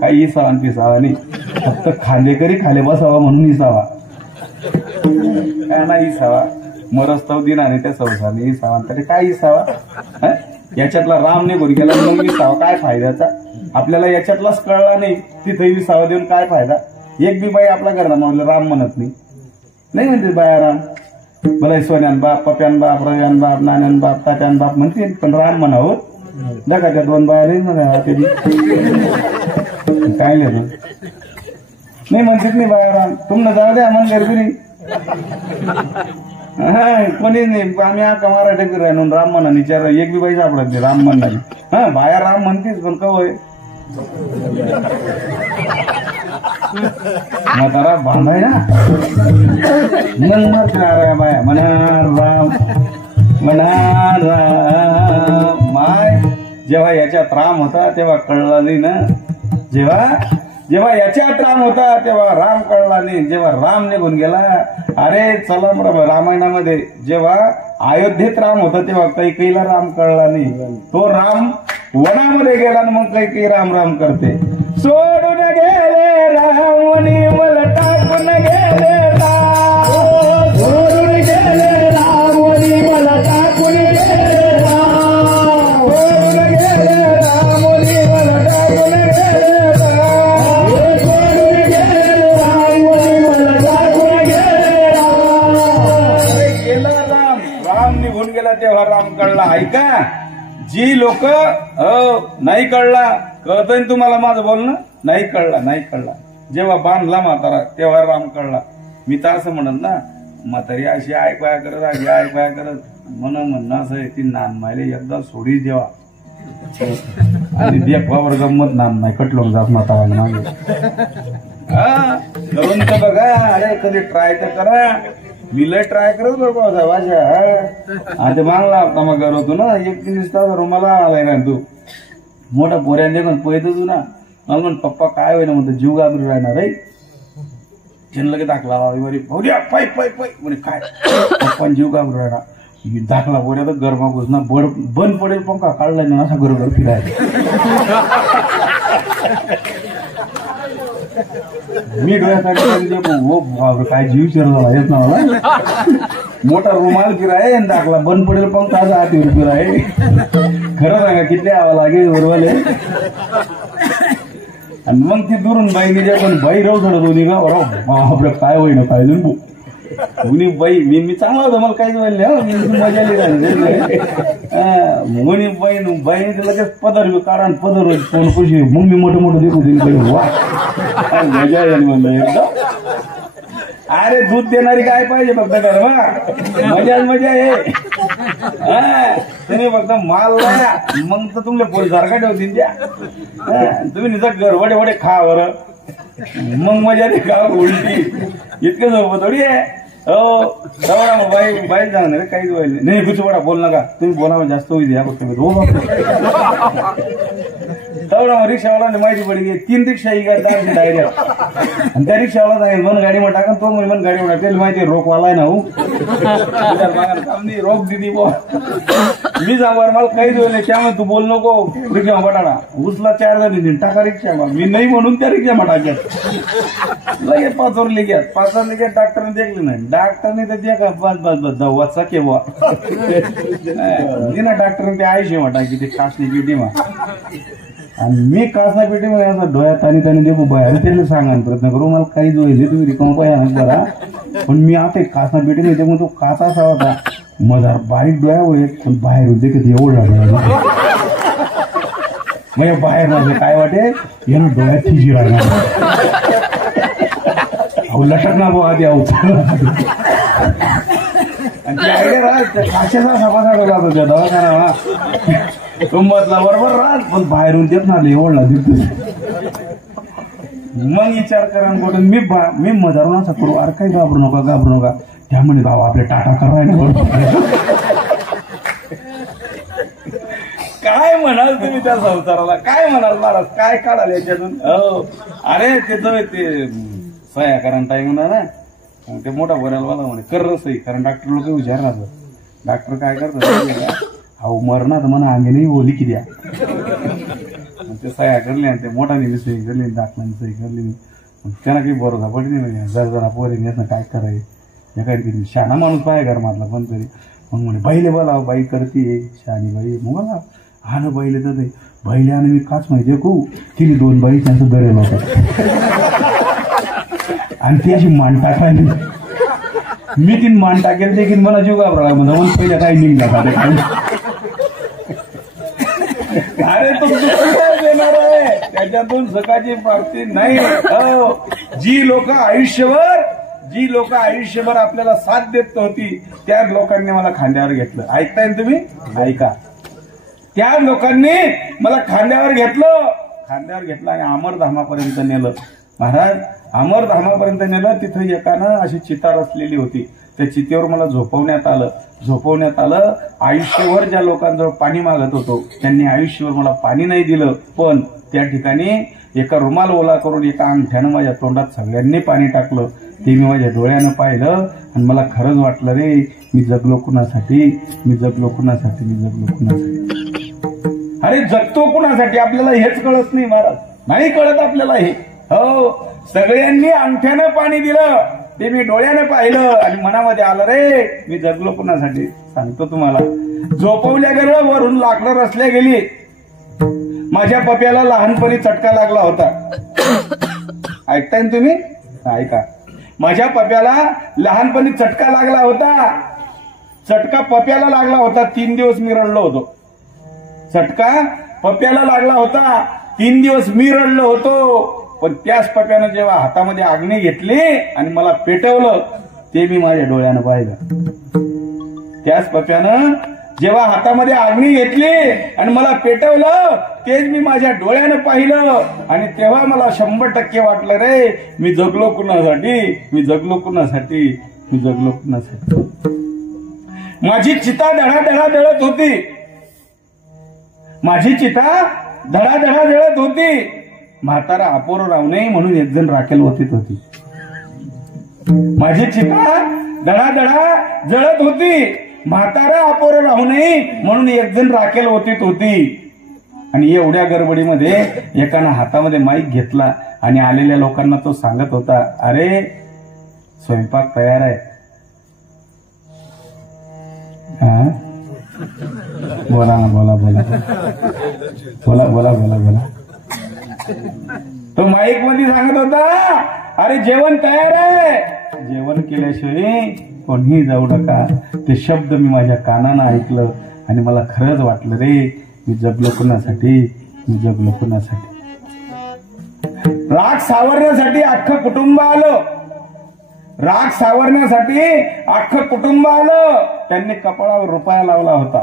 काही इसावा आणि पिसावा नाही, फक्त खांदेकरी खाले बसावा म्हणून इसावा. काय ना इसावा, मरस्तव दिन आणि त्या संसाराने इसावा, तरी काय इसावा. याच्यातला राम निघून गेला मग विसावा काय फायद्याचा. आपल्याला याच्यातलाच कळला नाही, तिथे विसावा देऊन काय फायदा. एक बी बाई आपल्या घरला म्हणलं राम म्हणत नाही म्हणते बाया राम. मला सोन्यान बाप, पप्यान बाप, रव्यान बाप, नाण्यान बाप, तात्यान बाप म्हणते, पण राम म्हणावं. दाखा त्या 2 बाया नाही म्हणा कधी काय लिहिलं नाही म्हणतात नाही बाया राम. तुमनं जाऊ द्या मन गरबी नाही. कोणी नाही, आम्ही आका मराठी फिराय राम म्हणा विचार, एक बी बाई सापडत नाही राम म्हणणारी. बाया राम म्हणतेच, पण कवय म्हातारा बांधाय ना मग मात्र बाया म्हणा राम. माय जेव्हा याच्यात राम होता तेव्हा कळला नाही ना. जेव्हा याच्यात राम होता तेव्हा राम कळला नाही. जेव्हा राम निघून गेला, अरे चला बरोबर, रामायणामध्ये जेव्हा अयोध्येत राम होता तेव्हा कैकेयीला राम कळला नाही. तो राम वनामध्ये गेला आणि मग कैकेयी राम राम करते. सोडून गेले रावणी मला टाकून गेले राम, सोडून गेले रावणी मला टाकून गेले राम, सोडून गेले रावणी मला टाकून गेले राम, सोडून गेले रावणी मला टाकून गेले राम. गेला राम निघून गेला तेव्हा राम कळला. ऐका, जी लोक नाही कळला, कळतंय तुम्हाला माझं बोलणं, नाही कळला. जेव्हा बांधला म्हातारा तेव्हा राम कळला. मी तर असं म्हणत ना, म्हातारी अशी ऐकवाया करत म्हणणं असं आहे, ती नानमायले एकदा सोडीच देवा आणि देखवावर गंमत नाम नाही कटलो जात म्हातारा मागे. करून तर बघा, अरे कधी ट्राय तर करा. मी लय ट्राय करत बरोबर भाषा आता मागला होता मग होतो ना, 1-3 तास रुमाला आलाय ना तू मोठा पोऱ्यांनी पण पोहतो तू ना. मला म्हण पप्पा काय होईना म्हणतो, जीव घाबरून राहणार रे. लगे दाखला भाऊया पाय म्हणे काय पप्पा जीव घाबरून राहणार. दाखला पोऱ्या तर गरमा घुसना बंद पडेल, पंखा काढलाय ना असा घरोघर फिरायला. मी डोळ्यासाठी काय जीव चिरला येत ना मला. मोठा रुमाल फिराय दाखला बंद पडेल पंखा असा हातीवर फिराय. खरं सांगा किती यावं लागेल उरवाले. आणि मग ती दुरून बाईने पण बाई राहू थोडं दोन्ही का आपलं काय होईना काय दोन्ही बाई मी चांगला होतो, मला काहीच म्हणले मजा आली. म्हणी बाईने लगेच पदर काढा पदर कोण खुशी मग मी मोठं देखू दिली वा मजा आली म्हणलं एकदा. अरे दूध देणारी काय पाहिजे फक्त गरमा मजा मजा आहे. तुम्ही फक्त माल लाया मग तर तुमले पोळी सारखा ठेवतील त्या. तुम्ही निसर्ग गरवडे वडे खा बरं मग मजा ते खा उलटी इतकं झोप थोडी आहे. हो रवडा मग बाई जाणार काहीच व्हायला नाही. गुचवडा बोल नका तुम्ही बोलावं जास्त होईल या फक्त तेवढा मग रिक्षावाला माहिती पडली 3 रिक्षा ही करता डायरेक्ट आणि त्या रिक्षावाला जाईल मन गाडी मध्ये टाका तो मन गाडी मध्ये टाकेल माहिती रोकवाला आहे ना हो रोक दिदी बो मी जाणार मला काहीच होईल त्यामुळे तू बोल नको रिक्षा बटाडा उसला 4 जण टाका रिक्षा मी नाही म्हणून त्या रिक्षा टाक्यात लगेच 5 वर लिग्यात 5 वर लिग्यात डॉक्टरने देखले नाही डॉक्टरने तर द्या का बस दवाचा केव्हा ना डॉक्टरने ते आयुष्य म्हणा की ते कासनी पेटी मा आणि मी कासना पेटी मध्ये असं डोळ्यात आणि त्याने देखू बाहेर त्यांना सांगायला प्रयत्न करू मला काही जोईल तुम्ही रिकाम पाहिजे जरा पण मी आता कासना पेटी मध्ये मग तो काचा असा होता मजार बारीक डोळ्या होईल पण बाहेर होते की एवढा डोळ्या मग बाहेर माझं काय वाटेल यानं डोळ्यात ठिजी राहणार लटक ना भाऊ आधी आणि ती आयडिया राहत काशाचा सभासा डोला होत्या दवाखाना गंमतला बरोबर राहत पण बाहेरून देत ना एवढला दिसतो. मग विचार करा कुठून मी मजारून असं करू अरे काही घाबरू नका त्यामुळे भाऊ आपले टाटा करायला काय म्हणाल तुम्ही त्या संसाराला काय म्हणाल महाराज काय काढाल याच्यातून. हो अरे ते सह्या कारण टाईम म्हणा ना ते मोठा बोलायला मला म्हणे कर सही कारण डॉक्टर लोक विचारणार डॉक्टर काय करतात अहो मरणार म्हणा आम्ही नाही बोली की द्या ते सह्या करले आणि ते मोठाने सही करली डॉक्टरांनी सही करली त्यांना काही भरोसा पडली नाही जरा पोरे काय करायचं एखादी शाना माणूस पाहिजे घर मारला पण तरी मग म्हणे बाईले बोला बाई करते शानी बाई मग हा ना बाईले तर ते बाईले आणि मी काच माहिती कू तिने 2 बाई त्यांचं दरेल होतं आणि ती अशी मान टाकायली मी तीन मान टाकेल देखील मला जीव घाबरा म्हणून पहिल्या काही निघणार अरे तो देणार आहे त्याच्यातून सकाळची प्राप्ती नाही. जी लोक आयुष्यभर आपल्याला साथ देत होती त्या लोकांनी मला खांद्यावर घेतलं. ऐकताय तुम्ही ऐका त्या लोकांनी मला खांद्यावर घेतलं आणि अमरधामापर्यंत नेलं. महाराज अमरधामापर्यंत नेलं. तिथं एकानं अशी चिता रचलेली होती त्या चितेवर मला झोपवण्यात आलं. आयुष्यभर ज्या लोकांजवळ पाणी मागत होतो त्यांनी आयुष्यभर मला पाणी नाही दिलं पण त्या ठिकाणी एका रुमाल ओला करून एका अंगठ्यानं माझ्या तोंडात सगळ्यांनी पाणी टाकलं. ते मी माझ्या डोळ्यानं पाहिलं आणि मला खरंच वाटलं रे मी जगलो कुणासाठी. अरे जगतो कुणासाठी आपल्याला हेच कळत नाही महाराज नाही कळत आपल्याला हे. हो सगळ्यांनी अंगठ्यानं पाणी दिलं ते मी डोळ्यानं पाहिलं आणि मनामध्ये आलं रे मी जगलो कुणासाठी. सांगतो तुम्हाला झोपवल्या गेलं वरून लाकडं रचल्या गेली. माझ्या पप्याला लहानपणी चटका लागला होता. ऐकताय तुम्ही ऐका माझ्या पप्याला लहानपणी चटका लागला होता. चटका पप्याला लागला होता 3 दिवस मी रडलो होतो. चटका पप्याला लागला होता 3 दिवस मी रडलो होतो. पण त्याच पप्यानं जेव्हा हातामध्ये आग्नी घेतली आणि मला पेटवलं ते मी माझ्या डोळ्यानं पाहिलं. त्याच पप्यानं जेव्हा हातामध्ये आग्नी घेतली आणि मला पेटवलं तेच मी माझ्या डोळ्यानं पाहिलं आणि तेव्हा मला 100% वाटलं रे मी जगलो कुणासाठी. माझी चिता धडाधडा जळत होती. म्हातारा अपोर राहू नये म्हणून एक जण राखेल होती. माझी चिता धडाधडा जळत होती. म्हातारा अपोर राहू नये म्हणून एक जण राखेल होती. आणि एवढ्या गडबडीमध्ये एकानं हातामध्ये माईक घेतला आणि आलेल्या लोकांना तो सांगत होता अरे स्वयंपाक तयार आहे. बोला तो माईक मध्ये सांगत होता अरे जेवण तयार आहे. जेवण केल्याशिवाय कोणीही जाऊ नका. ते शब्द मी माझ्या कानानं ऐकलं आणि मला खरंच वाटलं रे मी जगलो कुणासाठी. राग सावरण्यासाठी अख्खं कुटुंब आलं. राग सावरण्यासाठी अख्खं कुटुंब आलं, त्यांनी कपाळावर रुपया लावला होता.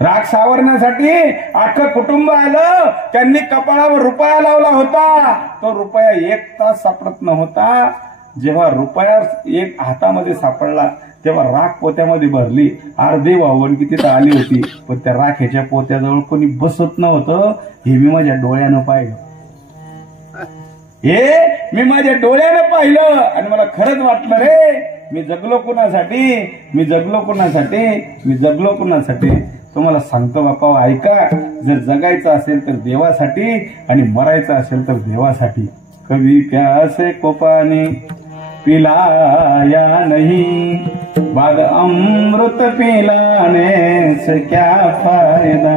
राग सावरण्यासाठी अख्खं कुटुंब आलं, त्यांनी कपाळावर रुपया लावला होता. तो रुपया 1 तास सापडत नव्हता. जेव्हा रुपया एक हातामध्ये सापडला तेव्हा राख पोत्यामध्ये भरली. अर्धी वावणकी तिथं आली होती, पण त्या राखेच्या पोत्याजवळ कोणी बसत नव्हतं. हे मी माझ्या डोळ्यानं पाहिलं. हे मी माझ्या डोळ्यानं पाहिलं आणि मला खरंच वाटलं, रे मी जगलो कुणासाठी, मी जगलो कुणासाठी, मी जगलो कुणासाठी. तुम्हाला सांगतो बापा, ऐका, जर जगायचं असेल तर देवासाठी आणि मरायचं असेल तर देवासाठी. कभी प्यासे को पानी पिलाया नहीं, बाद अमृत पिलाने से क्या फायदा.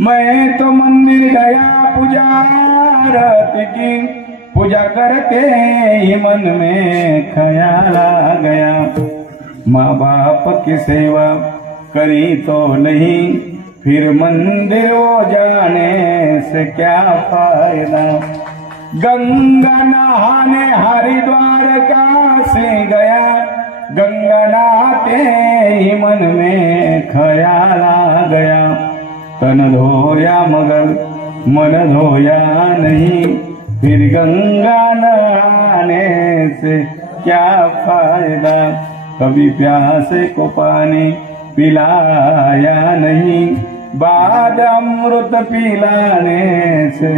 मैं तो मंदिर गया पुजारती की, पूजा करते ही मन में ख्याल आ गया. माँ बाप की सेवा करी तो नहीं, फिर मंदिर वो जाने से क्या फायदा. गंगा नहाने हरिद्वार काशी गया, गंगा नहाते ही मन में ख्याल आ गया. तन धोया मगर मन धोया नहीं, फिर गंगा नहाने से क्या फायदा. कभी प्यासे को पानी पिलाया नहीं, बाद अमृत पिलाने से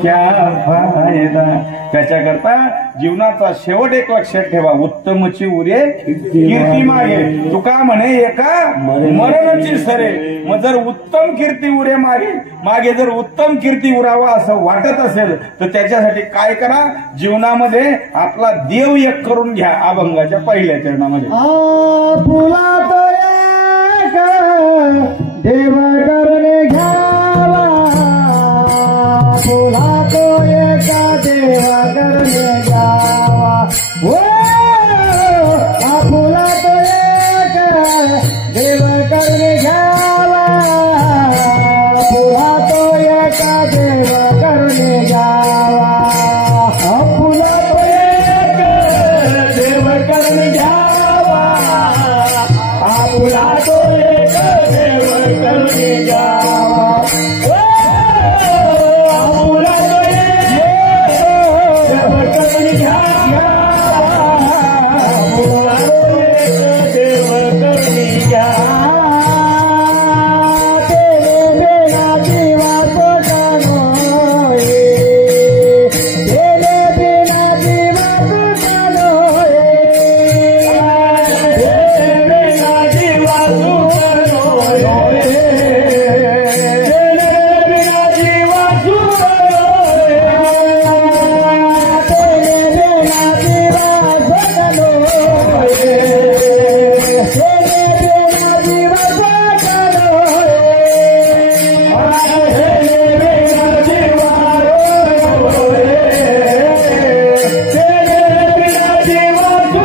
क्या फायदा. त्याच्याकरता जीवनाचा शेवट एक लक्षात ठेवा, उत्तमची उरे कीर्ती मागे. तुका म्हणे एका मरणाची सरे. मग जर उत्तम कीर्ती उरे मागे जर उत्तम कीर्ती उरावा असं वाटत असेल तर त्याच्यासाठी काय करा, जीवनामध्ये आपला देव एक करून घ्या. अभंगाच्या पहिल्या चरणामध्ये देव करणे घ्यावा, तुला तो एका देव करणे घ्यावा. ओ फुला तो एक देव करणे घ्यावा, फुला तो एका देव करणे घ्यावा. फुला तो एक देव करणे घ्यावा, फुला तो एक देव करणे घ्यावा. फुला तो एक देव करणे घ्यावा, फुला तो एक देव करणे घ्यावा. तेरे बिना जीवा तो जानोए, तेरे बिना जीवा तो जानोए, तेरे बिना जीवा तो जानोए, तेरे बिना जीवा तो जानोए, तेरे बिना जीवा तो जानोए, तेरे बिना जीवा तो जानोए, तेरे बिना जीवा रोए, तेरे बिना जीवा तो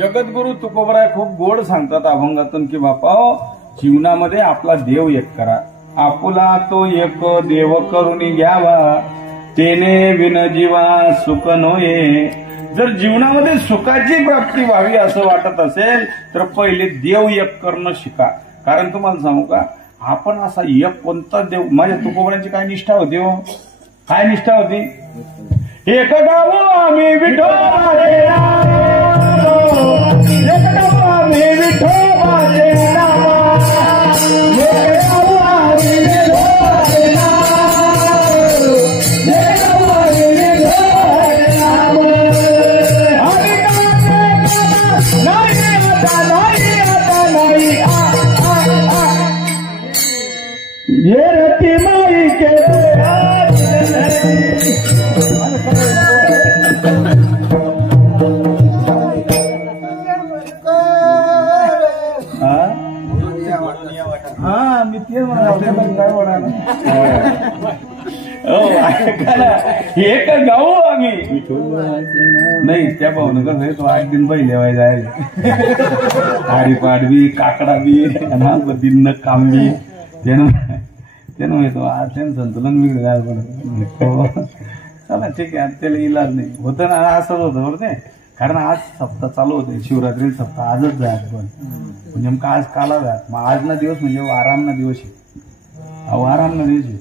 जगद्गुरु तुकोबराय खूप गोड सांगतात अभंगातून की बापा, जीवनामध्ये आपला देव एक करा. आपुला तो एक देव करून घ्यावा, तेने विन जीवा सुख नोये. जर जीवनामध्ये सुखाची प्राप्ती व्हावी असं वाटत असेल तर पहिले देव एक करणं शिका. कारण तुम्हाला सांगू का, आपण असा एक कोणता देव, माझ्या तुकोबरायांची काय निष्ठा होती हो, काय निष्ठा होती. एक गाव आम्ही विठोबाचे नाव, एक गाव आम्ही विठोबाचे नाव, एक गाव आम्ही विठोबाचे नाव, एक गाव आम्ही गाणं गाऊ आम्ही. नाही त्या पाहुणं कसं आहे, तो 8 दिन पहिले व्हाय जायला आडी पाडवी काकडा बी दिन काम बी त्यानं येतो आज त्यानं संतुलन बिघड जायला पडत. चला ठीक आहे, त्याला इलाज नाही होतं ना, असंच होतं बरं ते. कारण आज सप्ताह चालू होते, शिवरात्री सप्ताह आजच जायत पण नेमकं आज काला जात. मग आज ना दिवस म्हणजे आराम ना दिवस आहे, आराम ना दिवस आहे.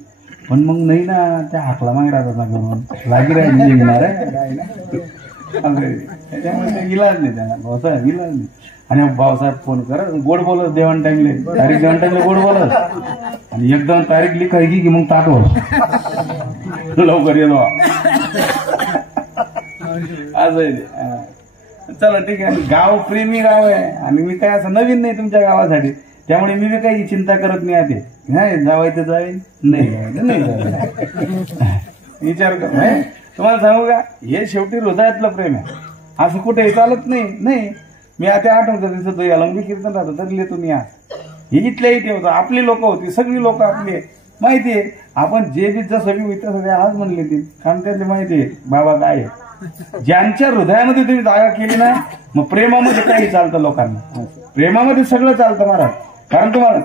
पण मग नाही ना, त्या हाकला मागे राहतात ना घरून लागी राहिली निघणार आहे त्याच्यामुळे काही इलाज नाही त्यांना, भाऊसाहेब इलाज नाही. आणि भाऊसाहेब फोन कर गोड बोलत देवाण टाइमले, तारीख देवाण टाइमले गोड बोलत, आणि एकदम तारीख लिखायची की मग ताटव लवकर येलो आज आहे. चला ठीक आहे, गाव प्रेमी गाव आहे आणि मी काय असं नवीन नाही तुमच्या गावासाठी, त्यामुळे मी काही चिंता करत नाही. आधी नाही जावायचं जाईल, नाही जावायचं नाही जाईल विचार कर. तुम्हाला सांगू का, हे शेवटी हृदयातलं प्रेम आहे, असं कुठे चालत नाही. मी आता आठवतो दिसतो अलंगी कीर्तन राहतो तरी तुम्ही हे इथल्या इथे होतं, आपली लोक होती, सगळी लोक आपली माहितीये. आपण जे बी जसं बी होतं सगळे आज म्हणले ते, कारण त्यातले माहितीये बाबा काय ज्यांच्या हृदयामध्ये तुम्ही जागा केली ना, मग प्रेमामध्ये काही चालतं लोकांना, प्रेमामध्ये सगळं चालतं महाराज. कारण तुम्हाला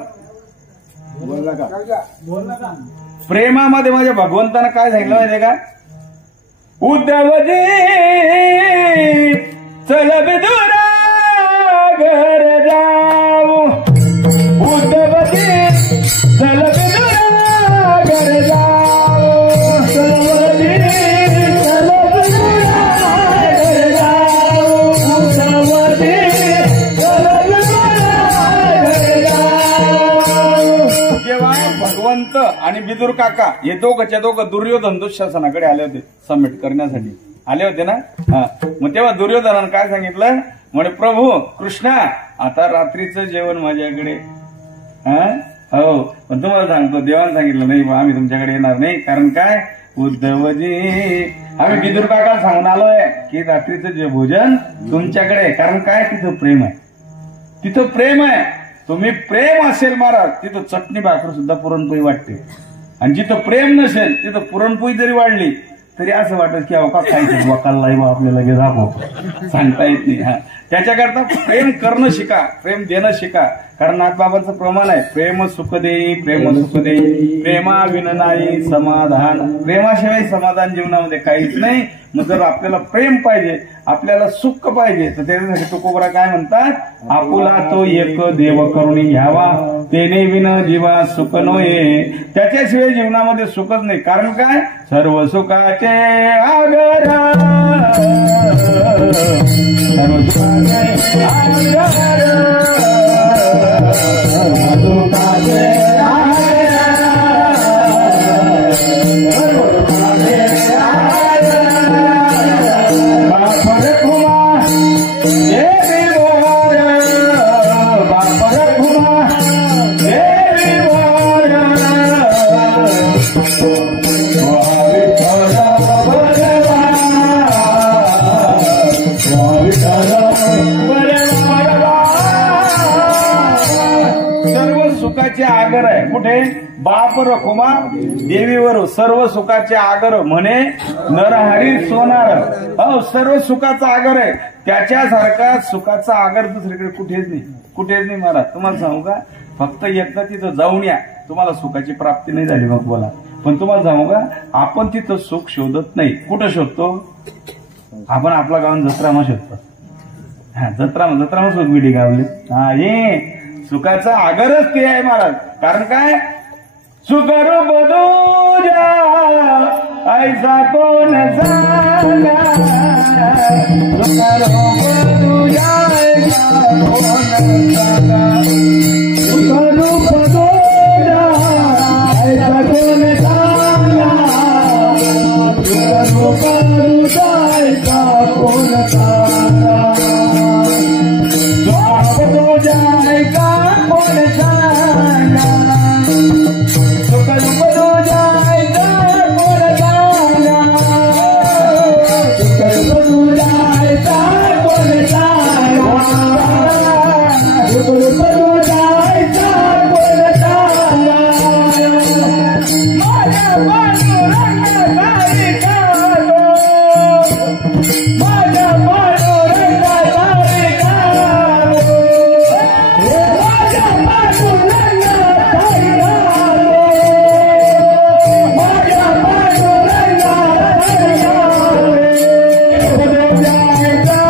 प्रेमामध्ये माझ्या भगवंतानं काय सांगितलं माहितीये का, उद्धवजी चल बिदुरा घर जाऊ, उद्धवजी चल बिदुरा घर जाऊ, उद्धवजी चल बिदुरा घर जाऊ, उद्धवजी चल बिदुरा घर जाऊ. जेव्हा भगवंत आणि बिदुर काका हे दोघंच्या दोघं दुर्योधन दुःशासनाकडे आले होते समिट करण्यासाठी आले होते ना. मग तेव्हा दुर्योधनानं काय सांगितलं, म्हणे प्रभू कृष्णा आता रात्रीचं जेवण माझ्याकडे. हो पण तुम्हाला सांगतो देवानं सांगितलं नाही आम्ही तुमच्याकडे येणार नाही, कारण काय उद्धवजी आम्ही बिदुर काका सांगून आलोय की रात्रीचं जे भोजन तुमच्याकडे, कारण काय तिथं प्रेम आहे, तिथं प्रेम आहे. तुम्ही प्रेम असेल महाराज तिथं चटणी भाकर सुद्धा पुरणपोळी वाटते, आणि जिथं प्रेम नसेल तिथं पुरणपोळी जरी वाढली तरी असं वाटत की अवका खायचं वकालला आपल्याला लगेच दाखव सांगता येत नाही. त्याच्याकरता प्रेम करणं शिका, प्रेम देणं शिका. कारण नाथबाबांचं प्रमाण आहे प्रेम सुख देई, प्रेम सुख देई, प्रेमा विन नाही समाधान, प्रेमाशिवाय समाधान जीवनामध्ये काहीच नाही. मग जर आपल्याला प्रेम पाहिजे, आपल्याला सुख पाहिजे, तर त्याच्यासाठी तुकोबरा काय म्हणतात, आपुला तो एक देव करून घ्यावा, तेने विन जीवा सुख नये. त्याच्याशिवाय जीवनामध्ये सुखच नाही. कारण काय सर्व सुखाचे आगर, सर्व सुखाचे आगर, सुखाचे आगर आहे. कुठे बाप रखुमा देवीवर सर्व सुखाचे आगर म्हणे नरहरी सोनार. सर्व सुखाचा आगर आहे. त्याच्यासारखा सुखाचा आगर दुसरीकडे कुठेच नाही, कुठेच नाही महाराज. तुम्हाला सांगू का, फक्त एकदा तिथं जाऊन या, तुम्हाला सुखाची प्राप्ती नाही झाली मग बोला. पण तुम्हाला सांगू का, आपण तिथं सुख शोधत नाही. कुठं शोधतो आपण, आपला गावात जत्रा शोधतो. जत्रा सुख बिडी गावली. हे सुखाचा आगरच ते आहे महाराज. कारण काय सुखरूप तुझ्या ऐसा कोण सांगा, सुखरूप तुझ्या ऐसा कोण सांगा, सुखरूप तुझ्या ऐसा कोण सांगा, सुखरूप तुझ्या ऐसा कोण सांगा, तुझ्या ऐसा कोण सांगा, सुखरूप तुझ्या ऐसा कोण सांगा, सुखरूप तुझ्या ऐसा कोण सांगा, सुखरूप तुझ्या ऐसा कोण सांगा, माझ्या पांडुरंग सारिका माझ्या पांडुरंगाचा विठालो, माझ्या पांडुरंगाचा विठालो, माझ्या पांडुरंगाचा विठालो, जायचा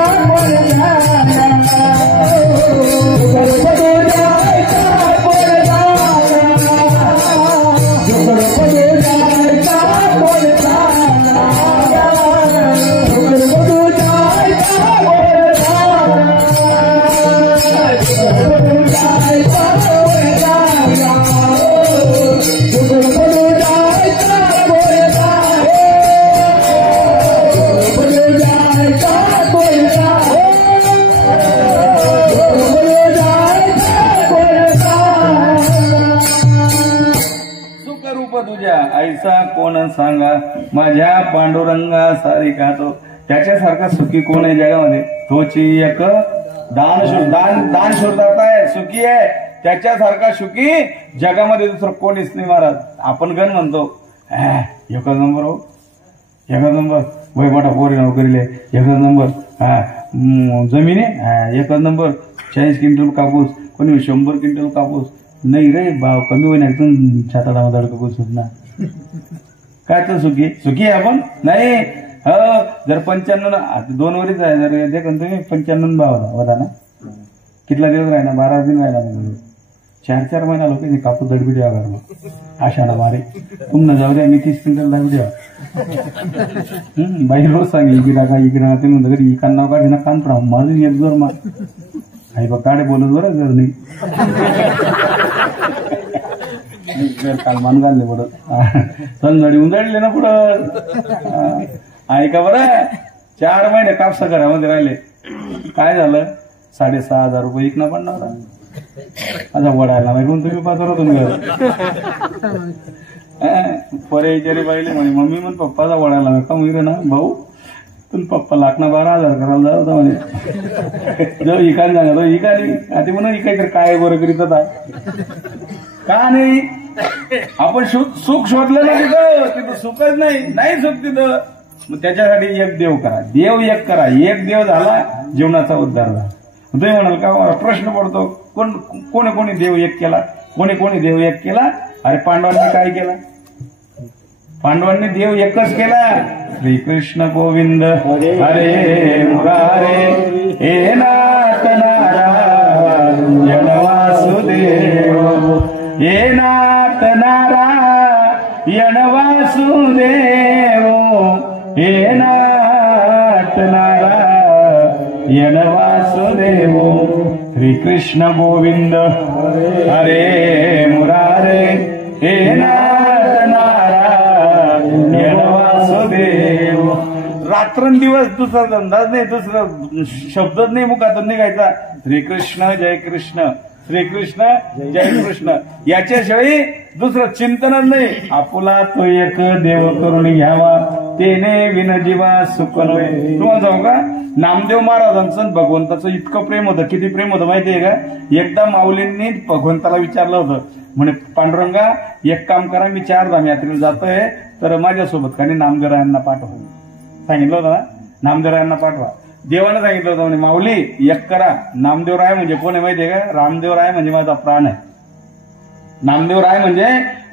तुझ्या ऐसा कोण सांगा, माझ्या पांडुरंगा सारी खातो. त्याच्यासारखा सुखी कोण आहे जगामध्ये? तोची एक दान शोधता आहे, सुखी आहे. त्याच्यासारखा सुखी जगामध्ये दुसरं कोणीच नाही महाराज. आपण गण म्हणतो एकच नंबर हो, एकच नंबर वय मोठा पोरी नोकरीले, एकच नंबर जमीन आहे, एकच नंबर 40 क्विंटल कापूस, कोणी 100 क्विंटल कापूस. नाही रे भाव कमी होईना एकदम छाताडामध्ये कापूस होत ना. काय तर सुखी सुखी आहे आपण नाही. जर 95 2 वरीच आहे, जर देखा तुम्ही 95 भाव होता ना, कितला दिवस राहिला? 12 दिन राहिला. 4-4 महिना लोक कापूस दडबी द्यावा घरला आषाढा मारे तुमनं जाऊ द्या, मी 30 क्विंटल दाबी द्यावा. बाई रोज सांगे इकडा का इकडा, ते म्हणतो घरी इकान नाव काढी ना कान पडा माझून एक जोर मार आई बा काढे बोलत बरं घर नाही काल मान घालले पुढं संगडी उंदडले ना पुढं. ऐका बरं, 4 महिने कापसा घरामध्ये राहिले. काय झालं? 6,500 रुपये इकणं पडणार. आता वडायला माहिती तुम्ही पाचवला तुम्ही परे जरी पाहिले म्हणे मम्मी म्हण पप्पाचा वडायला माहिती का मुली ना भाऊ तुम पप्पा लाखना 12,000 करायला जात होता म्हणे. जो इकायला सांगा तो इकाली आता म्हणून इकाय तर काय बरं करीत होता का नाही. आपण सुख शोधलं ना तिथं सुखच नाही सुख तिथं. मग त्याच्यासाठी एक देव करा, देव एक करा. एक देव झाला जीवनाचा उद्धार झाला. तुम्ही म्हणाल का प्रश्न पडतो कोणी देव एक केला, कोणी देव एक केला. अरे पांडवांनी काय केला? पांडवांनी देव एकच केला. श्रीकृष्ण गोविंद हरे मुरारे हे नाथ नारायण वासुदेव, हे नाथ नारायण वासुदेव, हे नाथ नारायण वासुदेव. श्रीकृष्ण गोविंद हरे मुरारे हे नाथ नारायण वासुदेव. रात्रंदिवस दुसरा धंदाच नाही, दुसरा शब्दच नाही मुखातून निघायचा. श्रीकृष्ण जय कृष्ण, श्रीकृष्ण जय कृष्ण. याच्याशिवाय दुसरं चिंतनच नाही. आपुला तो एक देव करून घ्यावा, तेने विन जीवा सुख नव्हे. तुम्हाला जाऊ का नामदेव महाराजांचं भगवंताचं इतकं प्रेम होतं. किती प्रेम होतं माहितीये का? एकदा माऊलींनी भगवंताला विचारलं होतं, म्हणे पांडुरंगा एक काम करा, मी 4 धाम यात्रेला जातोय तर माझ्यासोबत काही नामदेवरायांना पाठवा. सांगितलं होतं ना, नामदेवरायांना पाठवा. देवानं सांगितलं होतं म्हणे माऊली एक करा. नामदेवराय म्हणजे कोण आहे माहितीये का? रामदेवराय म्हणजे माझा प्राण आहे. नामदेवराय म्हणजे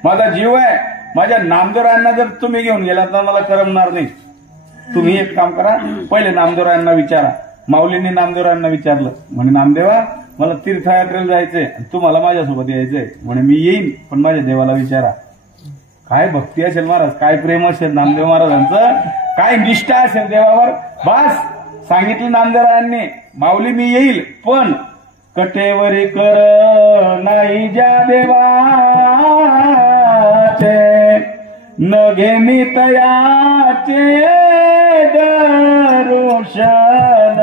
माझा जीव आहे. माझ्या नामदेवरायांना जर तुम्ही घेऊन गेला तर मला करमणार नाही. तुम्ही एक काम करा, पहिले नामदेवरायांना विचारा. माऊलींनी नामदेवरायांना विचारलं, म्हणे नामदेवा मला तीर्थयात्रेला जायचंय, तुम्हाला माझ्यासोबत यायचंय. म्हणे मी येईन पण माझ्या देवाला विचारा. काय भक्ती असेल महाराज, काय प्रेम असेल नामदेव महाराजांचं, काय निष्ठा असेल देवावर. बस सांगितलं नामदेवरायांनी, माऊली मी येईल पण कटेवरी कर नाही ज्या देवाचे, न घेणी तयाचे दर्शन.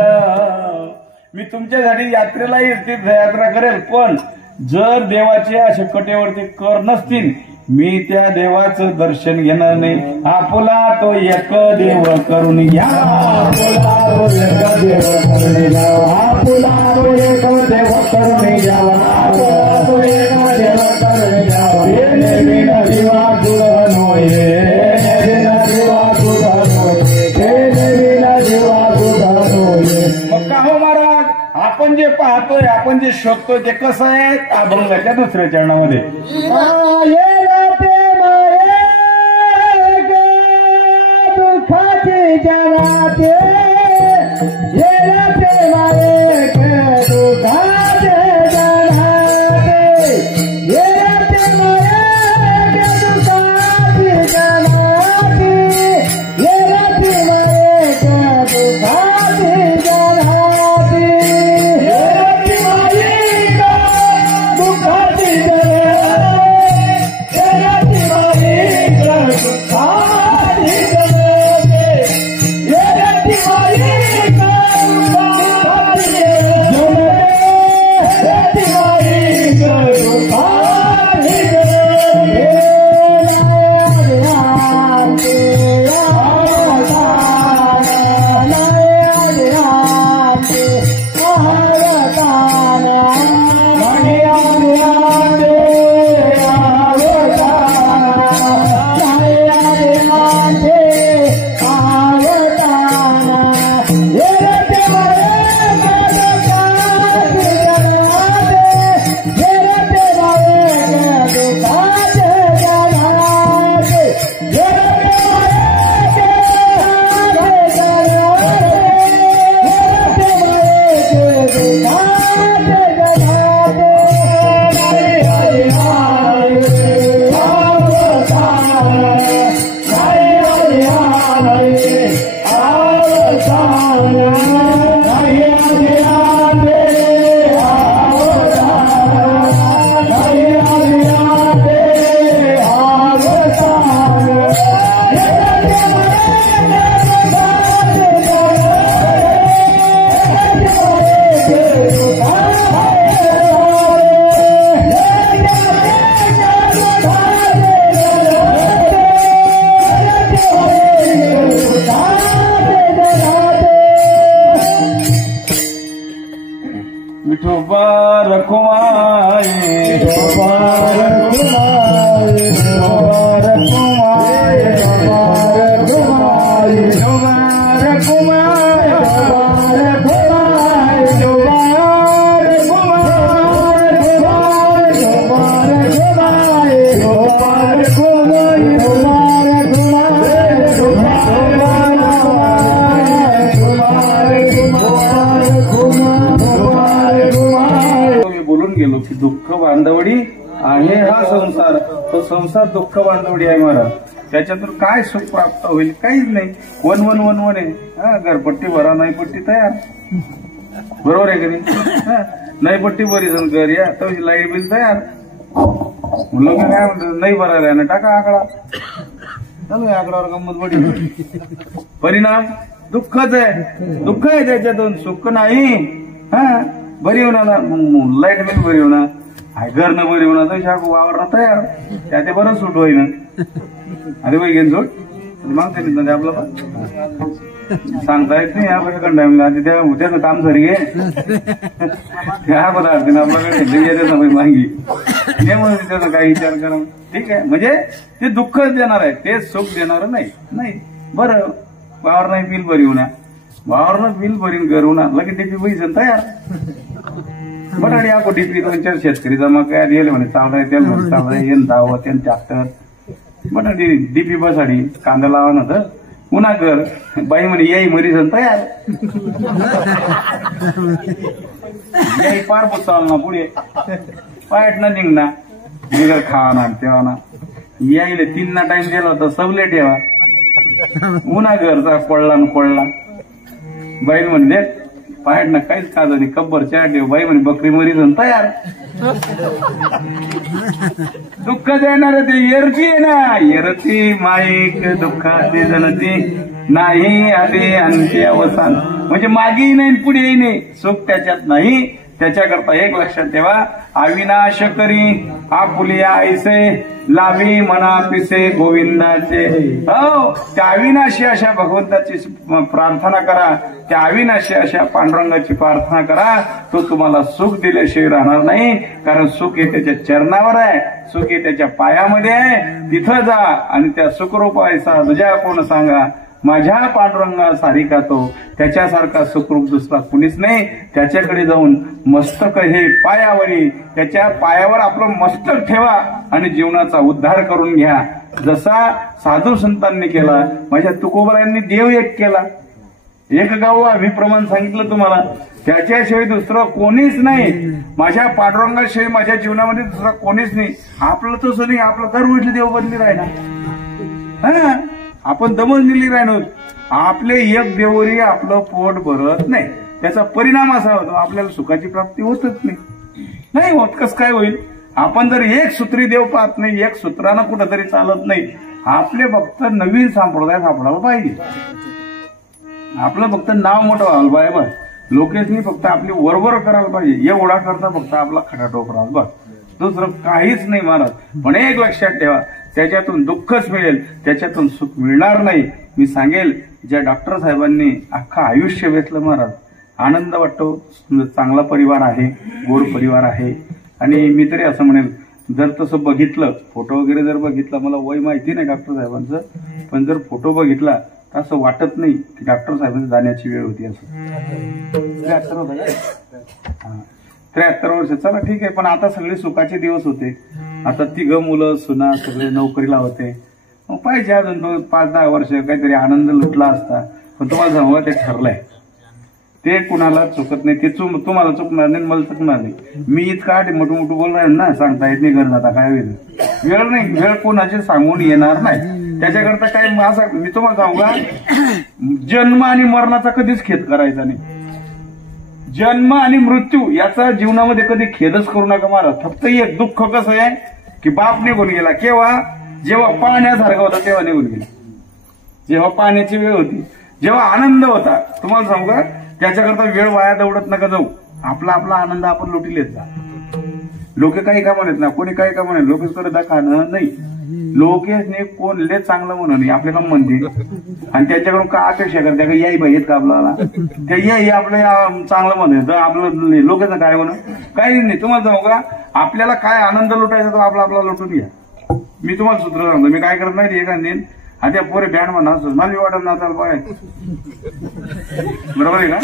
मी तुमच्यासाठी यात्रेला येईल, तीर्थयात्रा करेल, पण जर देवाचे असे कटेवरती कर नसतील मी त्या देवाचं दर्शन घेणार नाही. आपुला तो एक देव करून घ्या, आपुला तो एक देव करून घ्या, आपुला तो एक देव करून घ्या, आपुला तो एक देव करून घ्या. येणे बिन जीवा गुण नोये, येणे बिन जीवा गुण नोये, येणे बिन जे पाहतोय, आपण जे शोधतोय ते कसं आहे अभंगाच्या दुसऱ्या चरणामध्ये. दुःखाचे जनाते येते माये दुःखाचे जनाते येते माये दुःखाचे जनाते येते माये दुःखाचे जनाते येते माये दुःखाचे जनाते येते माये दुःखाचे गेलो की दुःख बांधवडी आहे हा संसार, तो संसार दुःख बांधवडी आहे महाराज. त्याच्यातून काय सुख प्राप्त होईल? काहीच नाही. वन वन वन वन आहे. हा, घरपट्टी भरा, नाही पट्टी तयार. बरोबर आहे की नाही? नाही पट्टी बरी जण घर या तर लाईट बिल तयार. लोक काय म्हणतात, नाही भरायला ना टाका आकडा. चालू आहे आकडावर गंमत बडी. परिणाम दुःखच आहे. दुःख आहे त्याच्यातून, सुख नाही. हा, बरी होणार लाईट बिल बरी होणार, घर न बरी होणार तर शाकू वावरणार तयार. त्या ते बरंच सूट होईना. अरे बाई घेऊन सूट मागते नाही आपल्याला सांगता येत नाही. आपल्याकडे आधी त्या उद्याचं काम घरी घे त्या पदार्थ आपल्याकडे मागी त्याचा काही विचार करा. ठीक आहे, म्हणजे ते दुःखच देणार आहे, ते सुख देणार नाही. बरं, वावर नाही बिल बरी होणार, वावरनं बिल भरीन घर होणार, लगेच डीपी पैसे तयार. बरं, आणि आपण डीपी 2-4 शेतकरी जमा काय दिले म्हणे चाललाय त्याला चाललाय येन जावं त्यानं ट्रॅक्टर. बरं, डीपी बसाडी कांदा लावा ना तर पुन्हा घर बाई म्हणे याई मरीसन तयार. याई पार चाल ना पुढे पायट ना निघना बिगर खावा ना तेव्हा ना याईले 3 ना टाइम दिला तर सवले ठेवा. पुन्हा घरचा पडला बाई म्हणे पायट ना काहीच काज नाही कब्बर चहा ठेव. बाई म्हणे बकरी मरीसन तयार. दुःख देणार ते येरची आहे ना, येरची माईक दुःखाची जनती नाही आले अंत्य अवसान. म्हणजे मागेही नाही पुढेही नाही, सुख त्याच्यात नाही. त्याच्याकरता एक लक्षात ठेवा, अविनाश करी आपुलिया ऐसे लावी मना पिसे गोविंदाचे. हो, त्या अविनाशी अशा भगवंताची प्रार्थना करा, त्या अविनाशी अशा पांडुरंगाची प्रार्थना करा. तो तुम्हाला सुख दिल्याशिवाय राहणार नाही. कारण सुख हे त्याच्या चरणावर आहे, सुख हे त्याच्या पायामध्ये आहे. तिथं जा आणि त्या सुखरूप ऐसा तुझ्या कोण सांगा. माझ्या पांडुरंगा सारिका तो, त्याच्यासारखा सुखरूप दुसरा कुणीच नाही. त्याच्याकडे जाऊन मस्तक हे पायावरी, त्याच्या पायावर आपलं मस्तक ठेवा आणि जीवनाचा उद्धार करून घ्या. जसा साधू संतांनी केला, माझ्या तुकोबारायांनी देव एक केला. एक गाव अभिप्रमाण सांगितलं तुम्हाला, त्याच्याशिवाय दुसरं कोणीच नाही. माझ्या पांडुरंगाशिवाय माझ्या जीवनामध्ये दुसरा कोणीच नाही. आपलं तसं नाही, आपलं दरवर्षी देव बदली राहिला. हा, आपण दमच दिली राहिलो. आपले एक देवरी आपलं पोट भरत नाही. त्याचा परिणाम असा होतो, आपल्याला सुखाची प्राप्ती होतच नाही होत. कसं काय होईल? आपण जर एक सूत्री देव पाहत नाही, एक सूत्रानं कुठंतरी चालत नाही. आपले फक्त नवीन संप्रदाय सापडायला पाहिजे. आपलं फक्त नाव मोठं व्हायला पाहिजे बस. लोकेशनी फक्त आपली वरवर करायला पाहिजे, एवढा करता फक्त आपला खटाटोप राहत बस, दुसरं काहीच नाही महाराज. पण एक लक्षात ठेवा, त्याच्यातून दुःखच मिळेल, त्याच्यातून सुख मिळणार नाही. मी सांगेल, ज्या डॉक्टर साहेबांनी अख्खं आयुष्य वेचलं महाराज, आनंद वाटतो. चांगला परिवार आहे, गोड परिवार आहे. आणि मी तरी असं म्हणेल, जर तसं बघितलं, फोटो वगैरे जर बघितला, मला वय माहिती नाही डॉक्टर साहेबांचं, पण जर फोटो बघितला तर असं वाटत नाही की डॉक्टर साहेबांची जाण्याची वेळ होती. असं 73 होता का? 73 वर्ष. चला ठीक आहे, पण आता सगळे सुखाचे दिवस होते. आता 3 मुलं सुना सगळे नोकरीला होते. मग पाहिजे अजून 5-10 वर्ष काहीतरी आनंद लुटला असता. पण तुम्हाला सांगू, ते ठरलंय, ते कुणाला चुकत नाही. ते तुम्हाला चुकणार नाही, मला चुकणार नाही. मी इतका मोठं बोल राहील ना, सांगता येत नाही गरज. आता काय होईल, वेळ नाही, वेळ कोणाचे सांगून येणार नाही. त्याच्याकरता काय असं मी तुम्हाला सांगू का, जन्म आणि मरणाचा कधीच खेद करायचा नाही. जन्म आणि मृत्यू याचा जीवनामध्ये कधी खेदच करू नका महाराज. फक्त एक दुःख कसं आहे की बाप निघून गेला. केव्हा? जेव्हा पाण्यासारखा होता तेव्हा निघून गेला. जेव्हा पाण्याची वेळ होती, जेव्हा आनंद होता. तुम्हाला सांगू का, त्याच्याकरता वेळ वाया दौडत नका जाऊ. आपला आपला आनंद आपण लुटी लेत जा. लोक काही का म्हणत ना, कोणी काही का म्हणत, लोकेशकडे दाखवणं नाही. लोकेशने कोण लय चांगलं म्हणून आपल्याला म्हणते आणि त्याच्याकडून का अपेक्षा करते का याही पाहिजेत का आपल्याला, ते याही आपलं चांगलं म्हणत. आपलं लोकेशनं काय म्हणून काही नाही. तुम्हाला सांगू का, आपल्याला काय आनंद लुटायचा तो आपला आपला लुटून घ्या. मी तुम्हाला सूत्र सांगतो, मी काय करत नाही एखादी आणि त्या पोरे बँड म्हणा मला वाटत ना चाल पाय, बरोबर आहे का?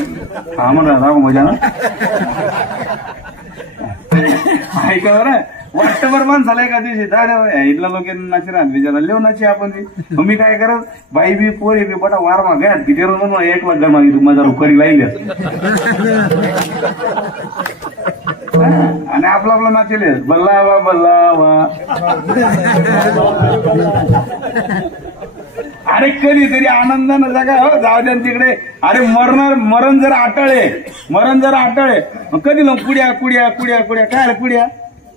हा म्हणा राव मजा ना, ऐका बरं वाटतं बरं माणसाला एका दिवशी दादा इथला लोक नाची राहत विचारा लेवनाची आपण. मी काय करत बाई बी पोरी बी बटा वार मा गयात किती म्हणून 1 लाख गरमा मजा रुकरी लाईल्या आणि आपला आपला नाचेल बल्ला वा बल्ला वा. अरे कधीतरी आनंदानं जागा हो जाऊ द्या तिकडे. अरे मरण जर आटळे कधी मग कुड्या कुड्या कुड्या कुड्या काय कुड्या,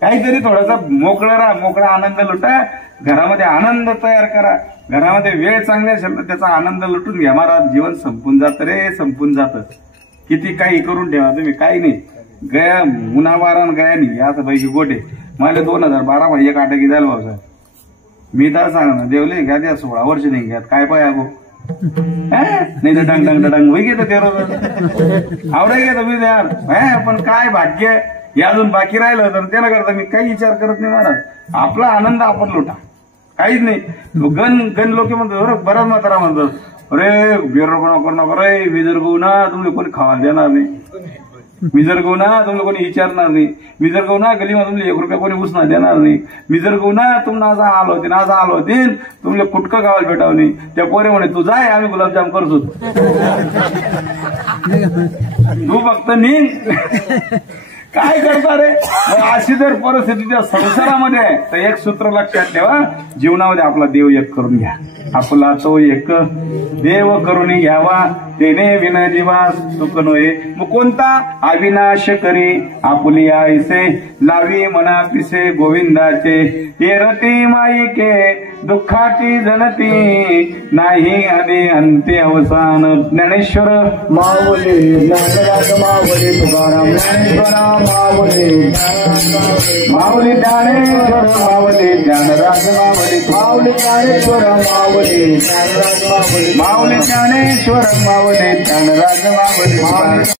काहीतरी थोडासा मोकळा आनंद लुटा. घरामध्ये आनंद तयार करा. घरामध्ये वेळ चांगली असेल तर त्याचा आनंद लुटून घ्या. महाराज जीवन संपून जातं रे, संपून जातं. किती काही करून ठेवा तुम्ही, काही नाही. गया उन्हावारान गया नाही याच पैकी गोटे मला 2012 मध्ये एक अटकी झालं भाऊ साहेब. मी तर सांग देवले घ्या त्या 16 वर्ष नाही घ्यात काय पाय अगो नाही तर डंग डंग डंग होई घेत ते रोज आवडाय घेत मी यार. पण काय भाग्य हे अजून बाकी राहिलं तर त्याला करता मी काही विचार करत नाही महाराज. आपला आनंद आपण लुटा, काहीच नाही. गण लोक म्हणतात बराच म्हातारा म्हणतात अरे बेरोग नको रे, मी जर गहू ना तुम्ही कोणी खावायला देणार नाही, मी जर गहू ना तुम्ही कोणी विचारणार नाही, मी जर गहू ना गलीमध्ये तुमले 1 रुपया कोणी उसना देणार नाही, मी जर गहू ना तुम्हाला असं आलो होते तुमले कुटकं गावाला भेटावं नाही. त्या पोरे म्हणे तू जाय आम्ही गुलाबजाम करतो, तू फक्त निघ. काय करता रे. अशी जर परिस्थितीच्या संसारामध्ये आहे तर एक सूत्र लक्षात ठेवा, जीवनामध्ये आपला देव एक करून घ्या. आपला तो एक देव करून घ्यावा, तेने विन जीवास सुख नोये. मग कोणता? अविनाश करी आपुली आईसे, लावी मना पिसे गोविंदाचे. येरती माईके दुःखाची जनती, नाही आधी अंते अवसान. ज्ञानेश्वर माऊली ज्ञानराज माऊली तुकाराम ज्ञानेश्वरा माऊली माऊली ज्ञानेश्वर माऊली ज्ञानराज माऊली माऊली ज्ञानेश्वर माऊली ज्ञानराज माऊली माऊली ज्ञानेश्वर माऊली ज्ञानराज माऊली.